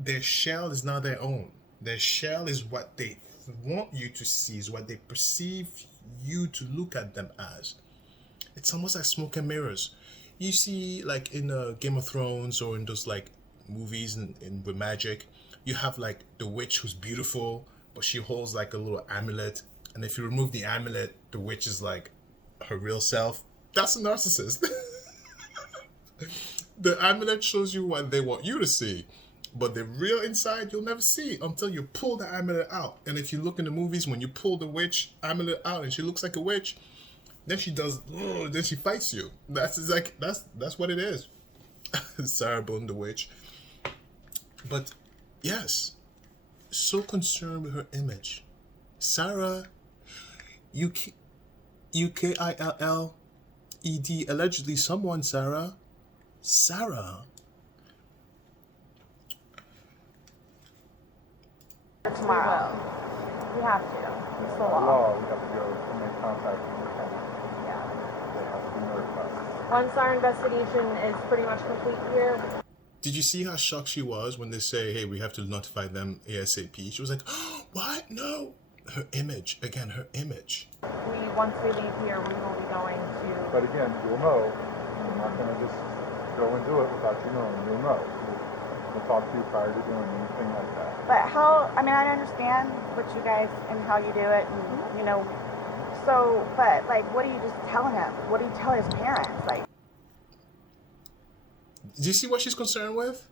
their shell is not their own. Their shell is what they want you to see, is what they perceive you to look at them as. It's almost like smoke and mirrors. You see, like in Game of Thrones or in those like movies with magic, you have like the witch who's beautiful, but she holds like a little amulet. And if you remove the amulet, the witch is like her real self. That's a narcissist. The amulet shows you what they want you to see, but the real inside you'll never see until you pull the amulet out. And if you look in the movies, when you pull the witch amulet out and she looks like a witch, then she does, then she fights you. That's what it is. Sarah Boone, the witch. But yes, so concerned with her image. Sarah, U-K-I-L-L-E-D, allegedly someone, Sarah. Sarah. Tomorrow. We have to. It's the law. We have to go and make contact with the family. Yeah. They have to be notified. Once our investigation is pretty much complete here. Did you see how shocked she was when they say, hey, we have to notify them ASAP? She was like, oh, what? No. Her image. Again, her image. Once we leave here, we will be going to... But again, you'll know. I'm not going to just go and do it without you knowing. You'll know. We'll talk to you prior to doing anything like that. But how, I mean, I understand what you guys and how you do it, and, you know, so, but, like, what are you just telling him? What do you tell his parents? Like, do you see what she's concerned with?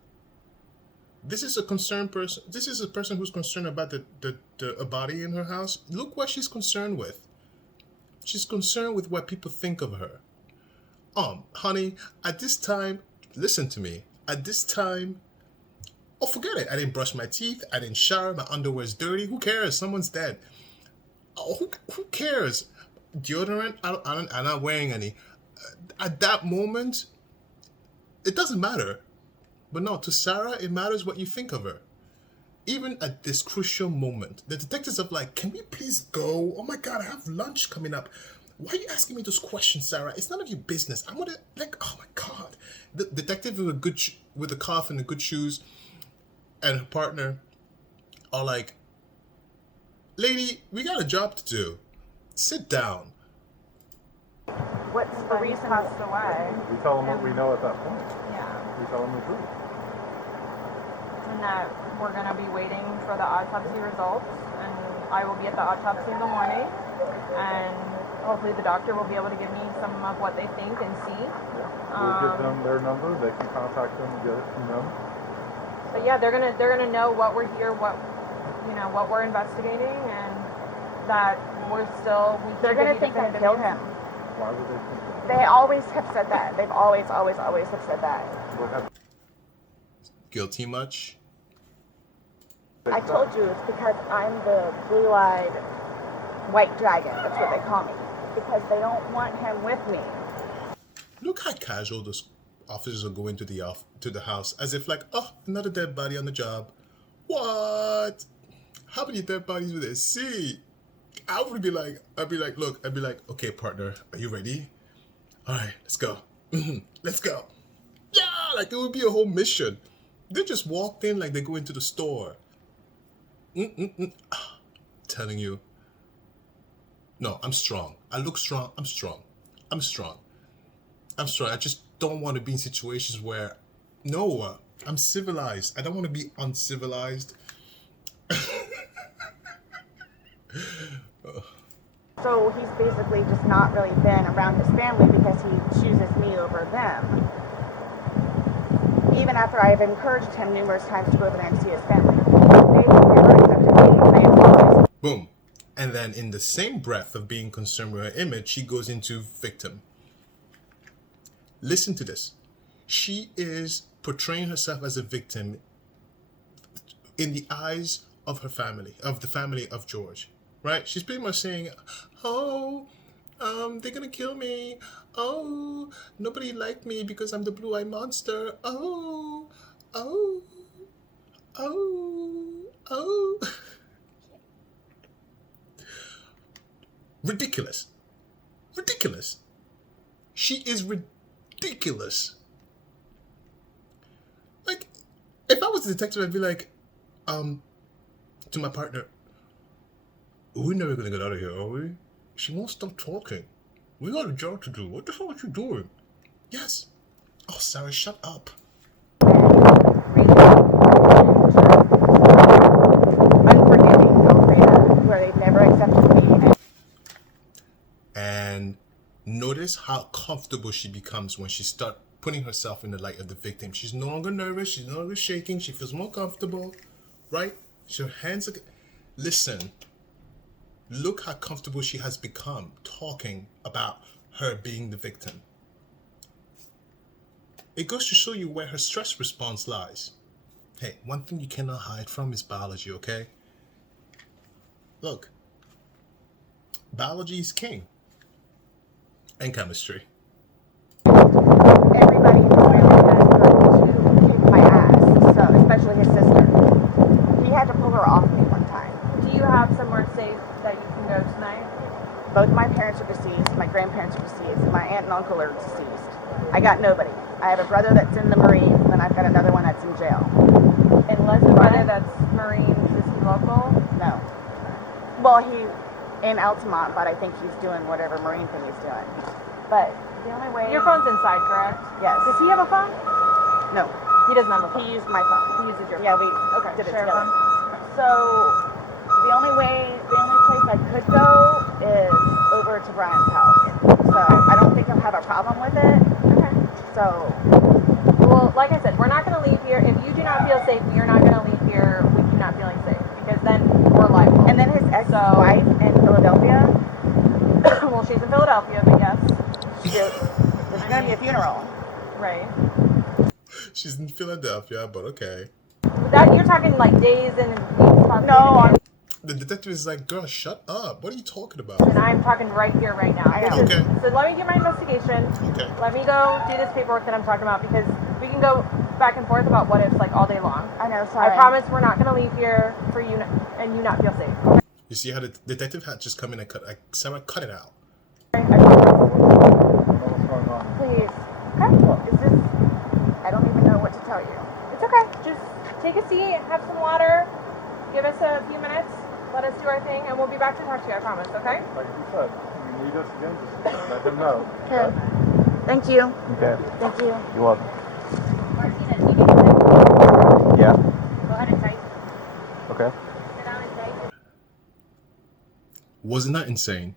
This is a concerned person. This is a person who's concerned about a body in her house. Look what she's concerned with. She's concerned with what people think of her. Honey, at this time, listen to me. At this time, oh, forget it. I didn't brush my teeth. I didn't shower. My underwear's dirty. Who cares? Someone's dead. Oh, who cares? Deodorant? I'm not wearing any. At that moment, it doesn't matter. But no, to Sarah, it matters what you think of her. Even at this crucial moment, the detectives are like, can we please go? Oh my God, I have lunch coming up. Why are you asking me those questions, Sarah? It's none of your business. I'm gonna, like, oh my God. The detective with a cough and the good shoes and her partner are like, lady, we got a job to do. Sit down. what's that he reasons. passed away. We tell them what we know at that point. Yeah. We tell them the truth. And that we're going to be waiting for the autopsy results, and I will be at the autopsy in the morning, and hopefully the doctor will be able to give me some of what they think and see. Yeah. We'll give them their number. They can contact them and get it from them. But yeah, they're gonna know what we're here, what we're investigating, and that They're gonna think I killed him. Why would they think that? They always have said that. They've always have said that. What happened? Guilty much? I told you it's because I'm the blue-eyed white dragon. That's what they call me. Because they don't want him with me. Look how casual those officers are going to the house, as if like, oh, another dead body on the job. What? How many dead bodies would they see? I'd be like, okay, partner, are you ready? All right, let's go. Let's go. Yeah, like it would be a whole mission. They just walked in like they go into the store. Telling you. No, I'm strong. I look strong. I'm strong. I'm strong. I'm strong. I just don't want to be in situations where, no, I'm civilized. I don't want to be uncivilized. So he's basically just not really been around his family because he chooses me over them. Even after I have encouraged him numerous times to go over there and see his family. They never accepted me. They always... Boom. And then in the same breath of being concerned with her image, she goes into victim. Listen to this. She is portraying herself as a victim in the eyes of her family, of the family of George, right? She's pretty much saying, oh, they're gonna kill me. Oh, nobody liked me because I'm the blue-eyed monster. Oh, oh, oh, oh. Ridiculous. Ridiculous. She is ridiculous. Like, if I was a detective, I'd be like, to my partner, we're never gonna get out of here, are we? She won't stop talking. We got a job to do. What the hell are you doing? Yes. Oh, Sarah, shut up. Unforgiving, where they've never accepted me. And notice how comfortable she becomes when she starts putting herself in the light of the victim. She's no longer nervous. She's no longer shaking. She feels more comfortable, right? Her hands are... Listen. Look how comfortable she has become talking about her being the victim. It goes to show you where her stress response lies. Hey, one thing you cannot hide from is biology, okay? Look. Biology is king. And chemistry. Everybody in the family has tried to kick my ass, so especially his sister. He had to pull her off me one time. Do you have somewhere safe that you can go tonight? Both my parents are deceased, my grandparents are deceased, my aunt and uncle are deceased. I got nobody. I have a brother that's in the Marines, and I've got another one that's in jail. Unless the brother that's Marines, is he local? No. Well, he in Altamont, but I think he's doing whatever Marine thing he's doing. But the only way... Your phone's inside, correct? Yes. Does he have a phone? No. He doesn't have a phone. He used my phone. He uses your phone. Yeah, we did it share together. phone. So the only place I could go is over to Brian's house. So I don't think he'll have a problem with it. Okay. So... Well, like I said, we're not going to leave here. If you do not feel safe, we are not going to leave here with you not feeling safe. Because then we're liable. And then his ex-wife in Philadelphia. Well, she's in Philadelphia, but yes. There's going to be a funeral. Right. She's in Philadelphia, but okay. That you're talking like days and weeks. No, The detective is like, girl, shut up. What are you talking about? and I'm talking right here, right now. Okay. So let me do my investigation. Okay. Let me go do this paperwork that I'm talking about because we can go back and forth about what ifs like all day long. I know, sorry. I promise we're not going to leave here for you and you not feel safe. You see how the detective had just come in and Sarah, cut it out. I promise. What's going on? Please. Okay. Is this... I don't even know what to tell you. It's okay. Just take a seat, have some water, give us a few minutes, let us do our thing, and we'll be back to talk to you, I promise, okay? Like you said, you need us again, just let them know. Okay. Thank you. Okay. Thank you. You're welcome. Martina, do you need to type? Yeah. Go ahead and type. Okay. Sit down and type. Wasn't that insane?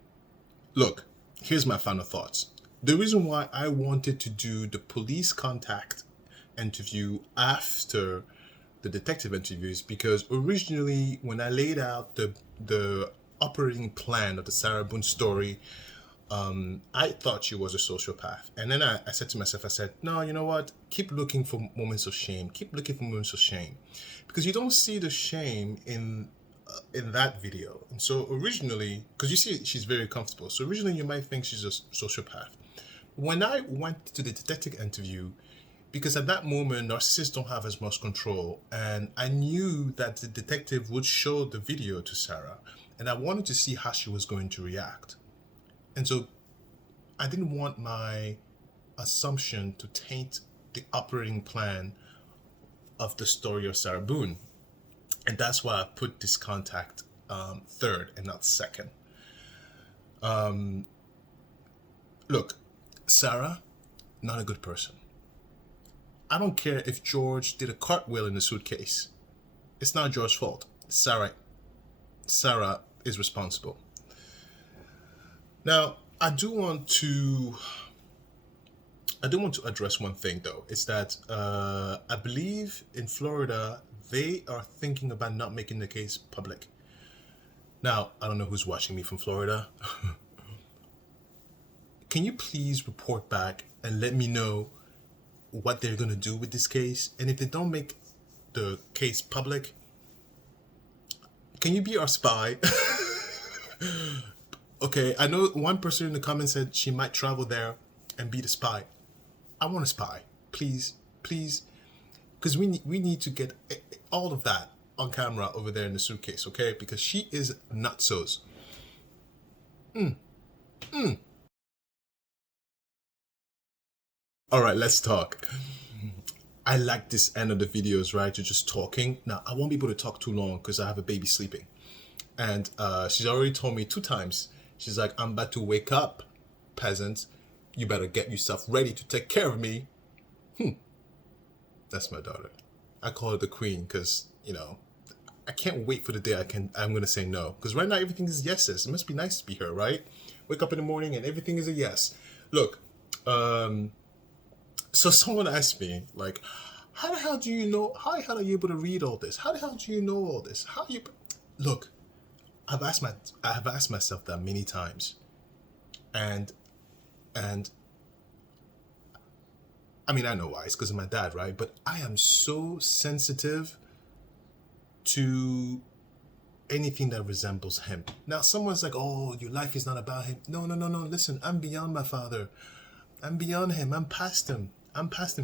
Look, here's my final thoughts. The reason why I wanted to do the police contact interview after the detective interview is because originally when I laid out the operating plan of the Sarah Boone story, I thought she was a sociopath. And then I said to myself, I said, no, you know what? Keep looking for moments of shame. Keep looking for moments of shame. Because you don't see the shame in that video. And so originally, because you see she's very comfortable. So originally you might think she's a sociopath. When I went to the detective interview, because at that moment, narcissists don't have as much control. And I knew that the detective would show the video to Sarah. And I wanted to see how she was going to react. And so I didn't want my assumption to taint the operating plan of the story of Sarah Boone. And that's why I put this contact third and not second. Look, Sarah, not a good person. I don't care if George did a cartwheel in the suitcase. It's not George's fault. Sarah is responsible. Now, I do want to address one thing though. It's that I believe in Florida they are thinking about not making the case public. Now, I don't know who's watching me from Florida. Can you please report back and let me know what they're going to do with this case? And if they don't make the case public, can you be our spy? Okay, I know one person in the comments said she might travel there and be the spy. I want a spy, please, because we need to get all of that on camera over there in the suitcase, okay? Because she is nutsos. All right, let's talk. I like this end of the videos, right? You're just talking. Now, I won't be able to talk too long because I have a baby sleeping. And she's already told me 2 times. She's like, I'm about to wake up, peasants. You better get yourself ready to take care of me. That's my daughter. I call her the queen because, you know, I can't wait for the day I'm going to say no. Because right now everything is yeses. It must be nice to be her, right? Wake up in the morning and everything is a yes. Look, so someone asked me, like, how the hell do you know, how the hell are you able to read all this? How the hell do you know all this? How do you, look, I've asked myself that many times. And I mean, I know why, it's because of my dad, right? But I am so sensitive to anything that resembles him. Now, someone's like, oh, your life is not about him. No. Listen, I'm beyond my father. I'm beyond him. I'm past him.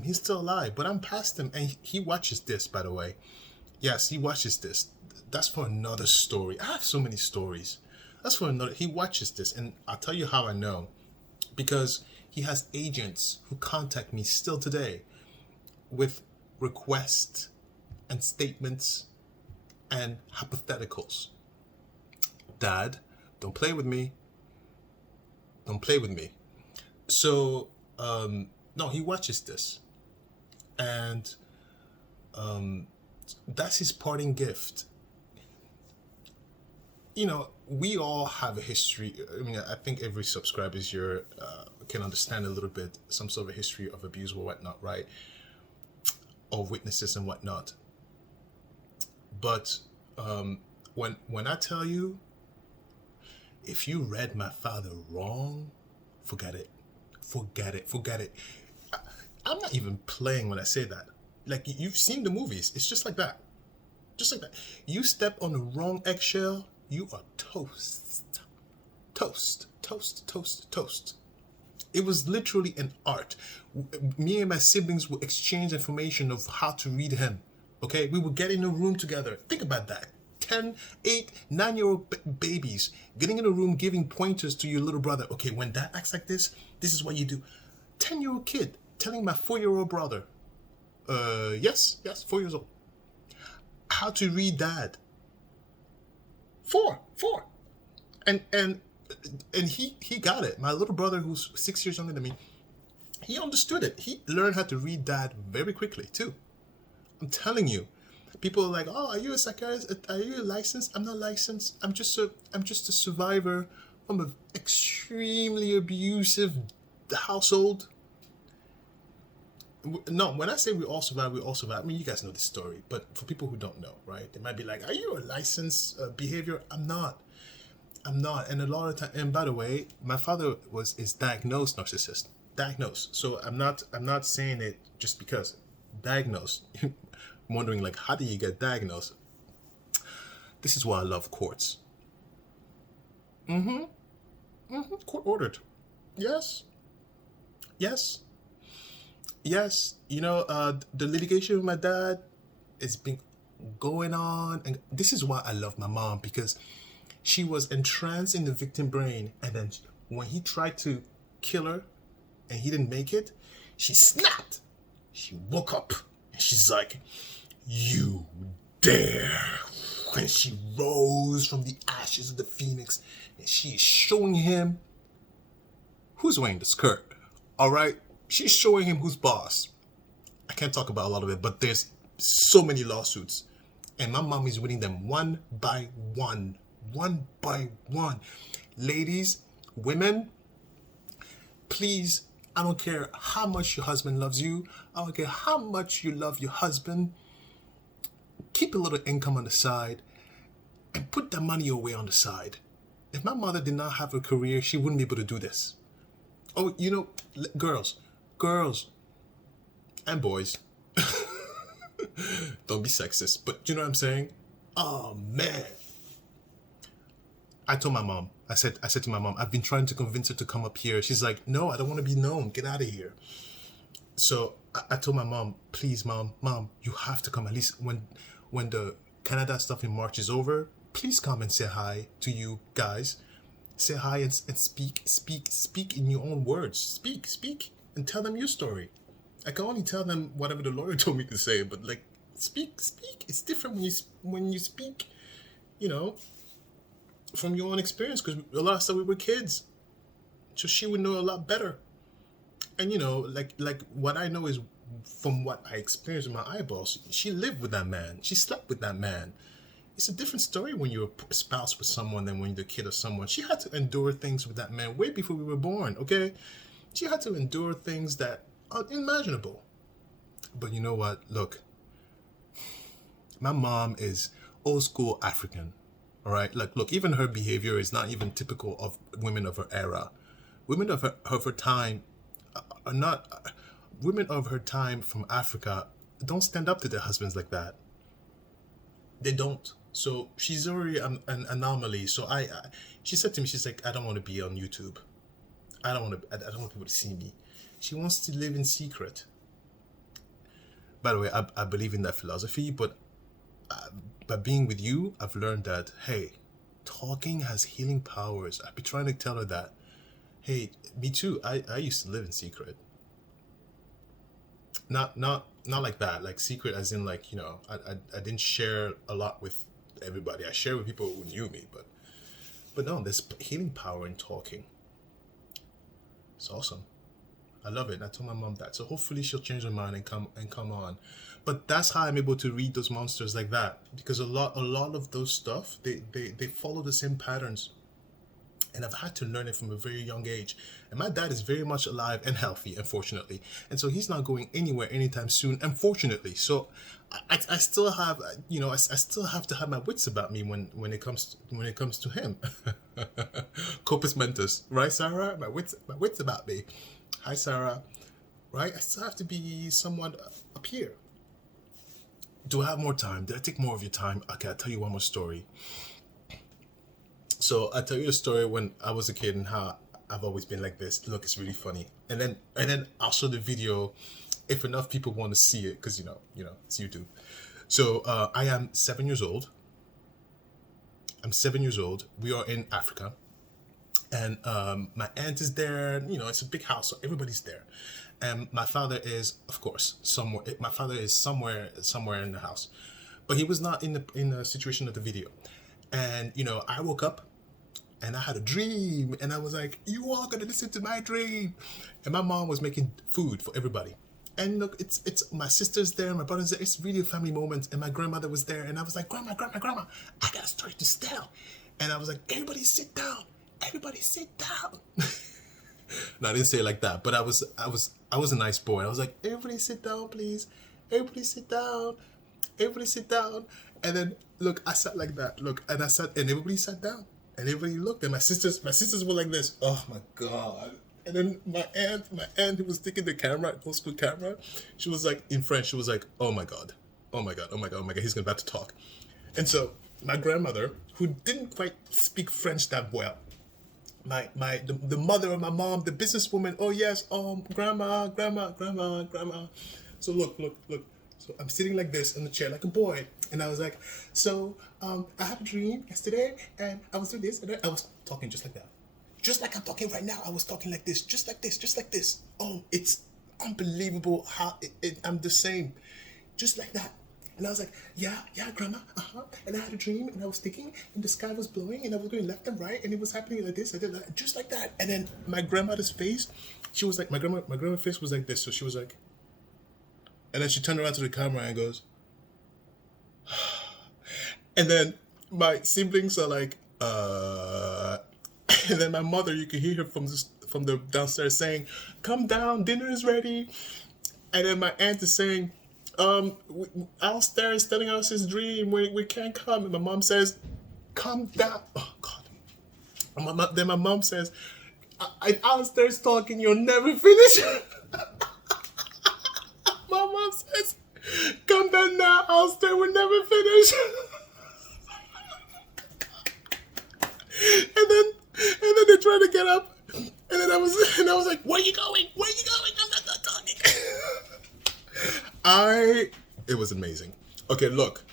He's still alive, but I'm past him. And he watches this, by the way. Yes, he watches this. That's for another story. I have so many stories. That's for another. He watches this, and I'll tell you how I know. Because he has agents who contact me still today with requests and statements and hypotheticals. Dad, don't play with me. Don't play with me. So, no, he watches this. And that's his parting gift. You know, we all have a history. I mean, I think every subscriber here can understand a little bit, some sort of a history of abuse or whatnot, right? Or witnesses and whatnot. But when I tell you, if you read my father wrong, forget it. I'm not even playing when I say that. Like, you've seen the movies. It's just like that. You step on the wrong eggshell, you are toast. It was literally an art. Me and my siblings would exchange information of how to read him. Okay? We would get in a room together. Think about that. 10, 8, 9-year-old babies getting in a room giving pointers to your little brother. Okay, when dad acts like this is what you do. 10-year-old kid telling my 4-year-old brother, yes, 4 years old, how to read dad. 4. And And he got it. My little brother, who's 6 years younger than me, he understood it. He learned how to read that very quickly too. I'm telling you. People are like, "Oh, are you a psychiatrist? Are you licensed?" I'm not licensed. I'm just a survivor from an extremely abusive household. No, when I say we all survive, we all survive. I mean, you guys know the story, but for people who don't know, right? They might be like, "Are you a licensed behavior?" I'm not. And a lot of time. And by the way, my father is diagnosed narcissist. Diagnosed. So I'm not saying it just because diagnosed. I'm wondering, like, how do you get diagnosed? This is why I love courts. Court ordered. Yes. You know, the litigation with my dad has been going on, and this is why I love my mom, because she was entranced in the victim brain, and then when he tried to kill her and he didn't make it, she snapped. She woke up and she's like, "You dare." And she rose from the ashes of the phoenix, and she is showing him who's wearing the skirt. All right? She's showing him who's boss. I can't talk about a lot of it, but there's so many lawsuits. And my mom is winning them one by one. One by one. Ladies, women, please, I don't care how much your husband loves you. I don't care how much you love your husband. Keep a little income on the side and put that money away on the side. If my mother did not have a career, she wouldn't be able to do this. Oh, you know, girls and boys, don't be sexist, but you know what I'm saying? Oh man. I told my mom, I said to my mom, I've been trying to convince her to come up here. She's like, "No, I don't want to be known. Get out of here." So I told my mom, "Please, mom, you have to come. At least when the Canada stuff in March is over, please come and say hi to you guys. Say hi and speak in your own words. Speak, and tell them your story. I can only tell them whatever the lawyer told me to say, but like, speak. It's different when you speak, you know, from your own experience, because a lot of stuff we were kids, so she would know a lot better. And you know, like what I know is from what I experienced with my eyeballs. She lived with that man. She slept with that man. It's a different story when you're a spouse with someone than when you're the kid of someone. She had to endure things with that man way before we were born, okay? She had to endure things that are unimaginable. But you know what? Look, my mom is old school African, all right? Look, even her behavior is not even typical of women of her era. Women of her time are not... Women of her time from Africa don't stand up to their husbands like that. They don't. So she's already an anomaly. So she said to me, she's like, "I don't want to be on YouTube. I don't want people to see me." She wants to live in secret. By the way, I believe in that philosophy, but by being with you, I've learned that, hey, talking has healing powers. I've been trying to tell her that. Hey, me too. I used to live in secret. Not like that, like secret as in, like, you know, I didn't share a lot with everybody. I shared with people who knew me, but no, there's healing power in talking. It's awesome. I love it. I told my mom that, so hopefully she'll change her mind and come on. But that's how I'm able to read those monsters like that, because a lot of those stuff, they follow the same patterns. And I've had to learn it from a very young age. And my dad is very much alive and healthy, unfortunately. And so he's not going anywhere anytime soon, unfortunately. So I still have, you know, I still have to have my wits about me when it comes to him. Corpus mentis, right, Sarah? My wits about me. Hi, Sarah. Right? I still have to be somewhat up here. Do I have more time? Did I take more of your time? Okay, I'll tell you one more story. So I'll tell you a story when I was a kid and how I've always been like this. Look, it's really funny. And then I'll show the video if enough people want to see it, because you know, it's YouTube. So I am 7 years old. I'm 7 years old. We are in Africa. And my aunt is there. You know, it's a big house, so everybody's there. And my father is, of course, somewhere. My father is somewhere in the house. But he was not in the situation of the video. And, you know, I woke up and I had a dream, and I was like, you all gonna listen to my dream. And my mom was making food for everybody. And look, it's my sister's there, my brother's there. It's really a family moment. And my grandmother was there, and I was like, grandma, I got a story to tell. And I was like, everybody sit down. Everybody sit down. No, I didn't say it like that, but I was a nice boy. I was like, everybody sit down, please. Everybody sit down. Everybody sit down. And then look, I sat like that. Look, and I sat, and everybody sat down, and everybody looked, and my sisters were like this. Oh my God. And then my aunt who was taking the camera, old school camera, she was like, in French, she was like, oh my God, he's about to talk. And so my grandmother, who didn't quite speak French that well, the mother of my mom, the businesswoman, oh yes, grandma. So look. So I'm sitting like this in the chair, like a boy. And I was like, so I had a dream yesterday, and I was doing this, and I was talking just like that. Just like I'm talking right now, I was talking like this, just like this. Oh, it's unbelievable how I'm the same. Just like that. And I was like, yeah, grandma, And I had a dream, and I was thinking, and the sky was blowing, and I was going left and right, and it was happening like this, I did that, just like that. And then my grandmother's face, she was like, my grandma's face was like this, so she was like, and then she turned around to the camera and goes, and then my siblings are like, and then my mother, you can hear her from the downstairs saying, come down, dinner is ready. And then my aunt is saying, Alistair is telling us his dream, we can't come. And my mom says, come down. Oh God. Then my mom says, if Alistair's talking, you'll never finish. My mom says, come down now, Alistair, we'll never finish. And then they tried to get up, and then I was like, where are you going? I'm not talking. It was amazing. Okay, look,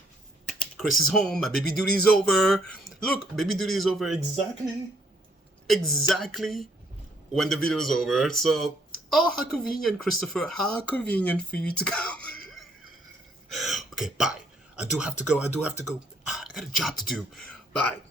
Chris is home. My baby duty is over. Look, baby duty is over exactly when the video is over. So, oh, how convenient, Christopher. How convenient for you to come. Okay, bye. I do have to go. I got a job to do. Bye.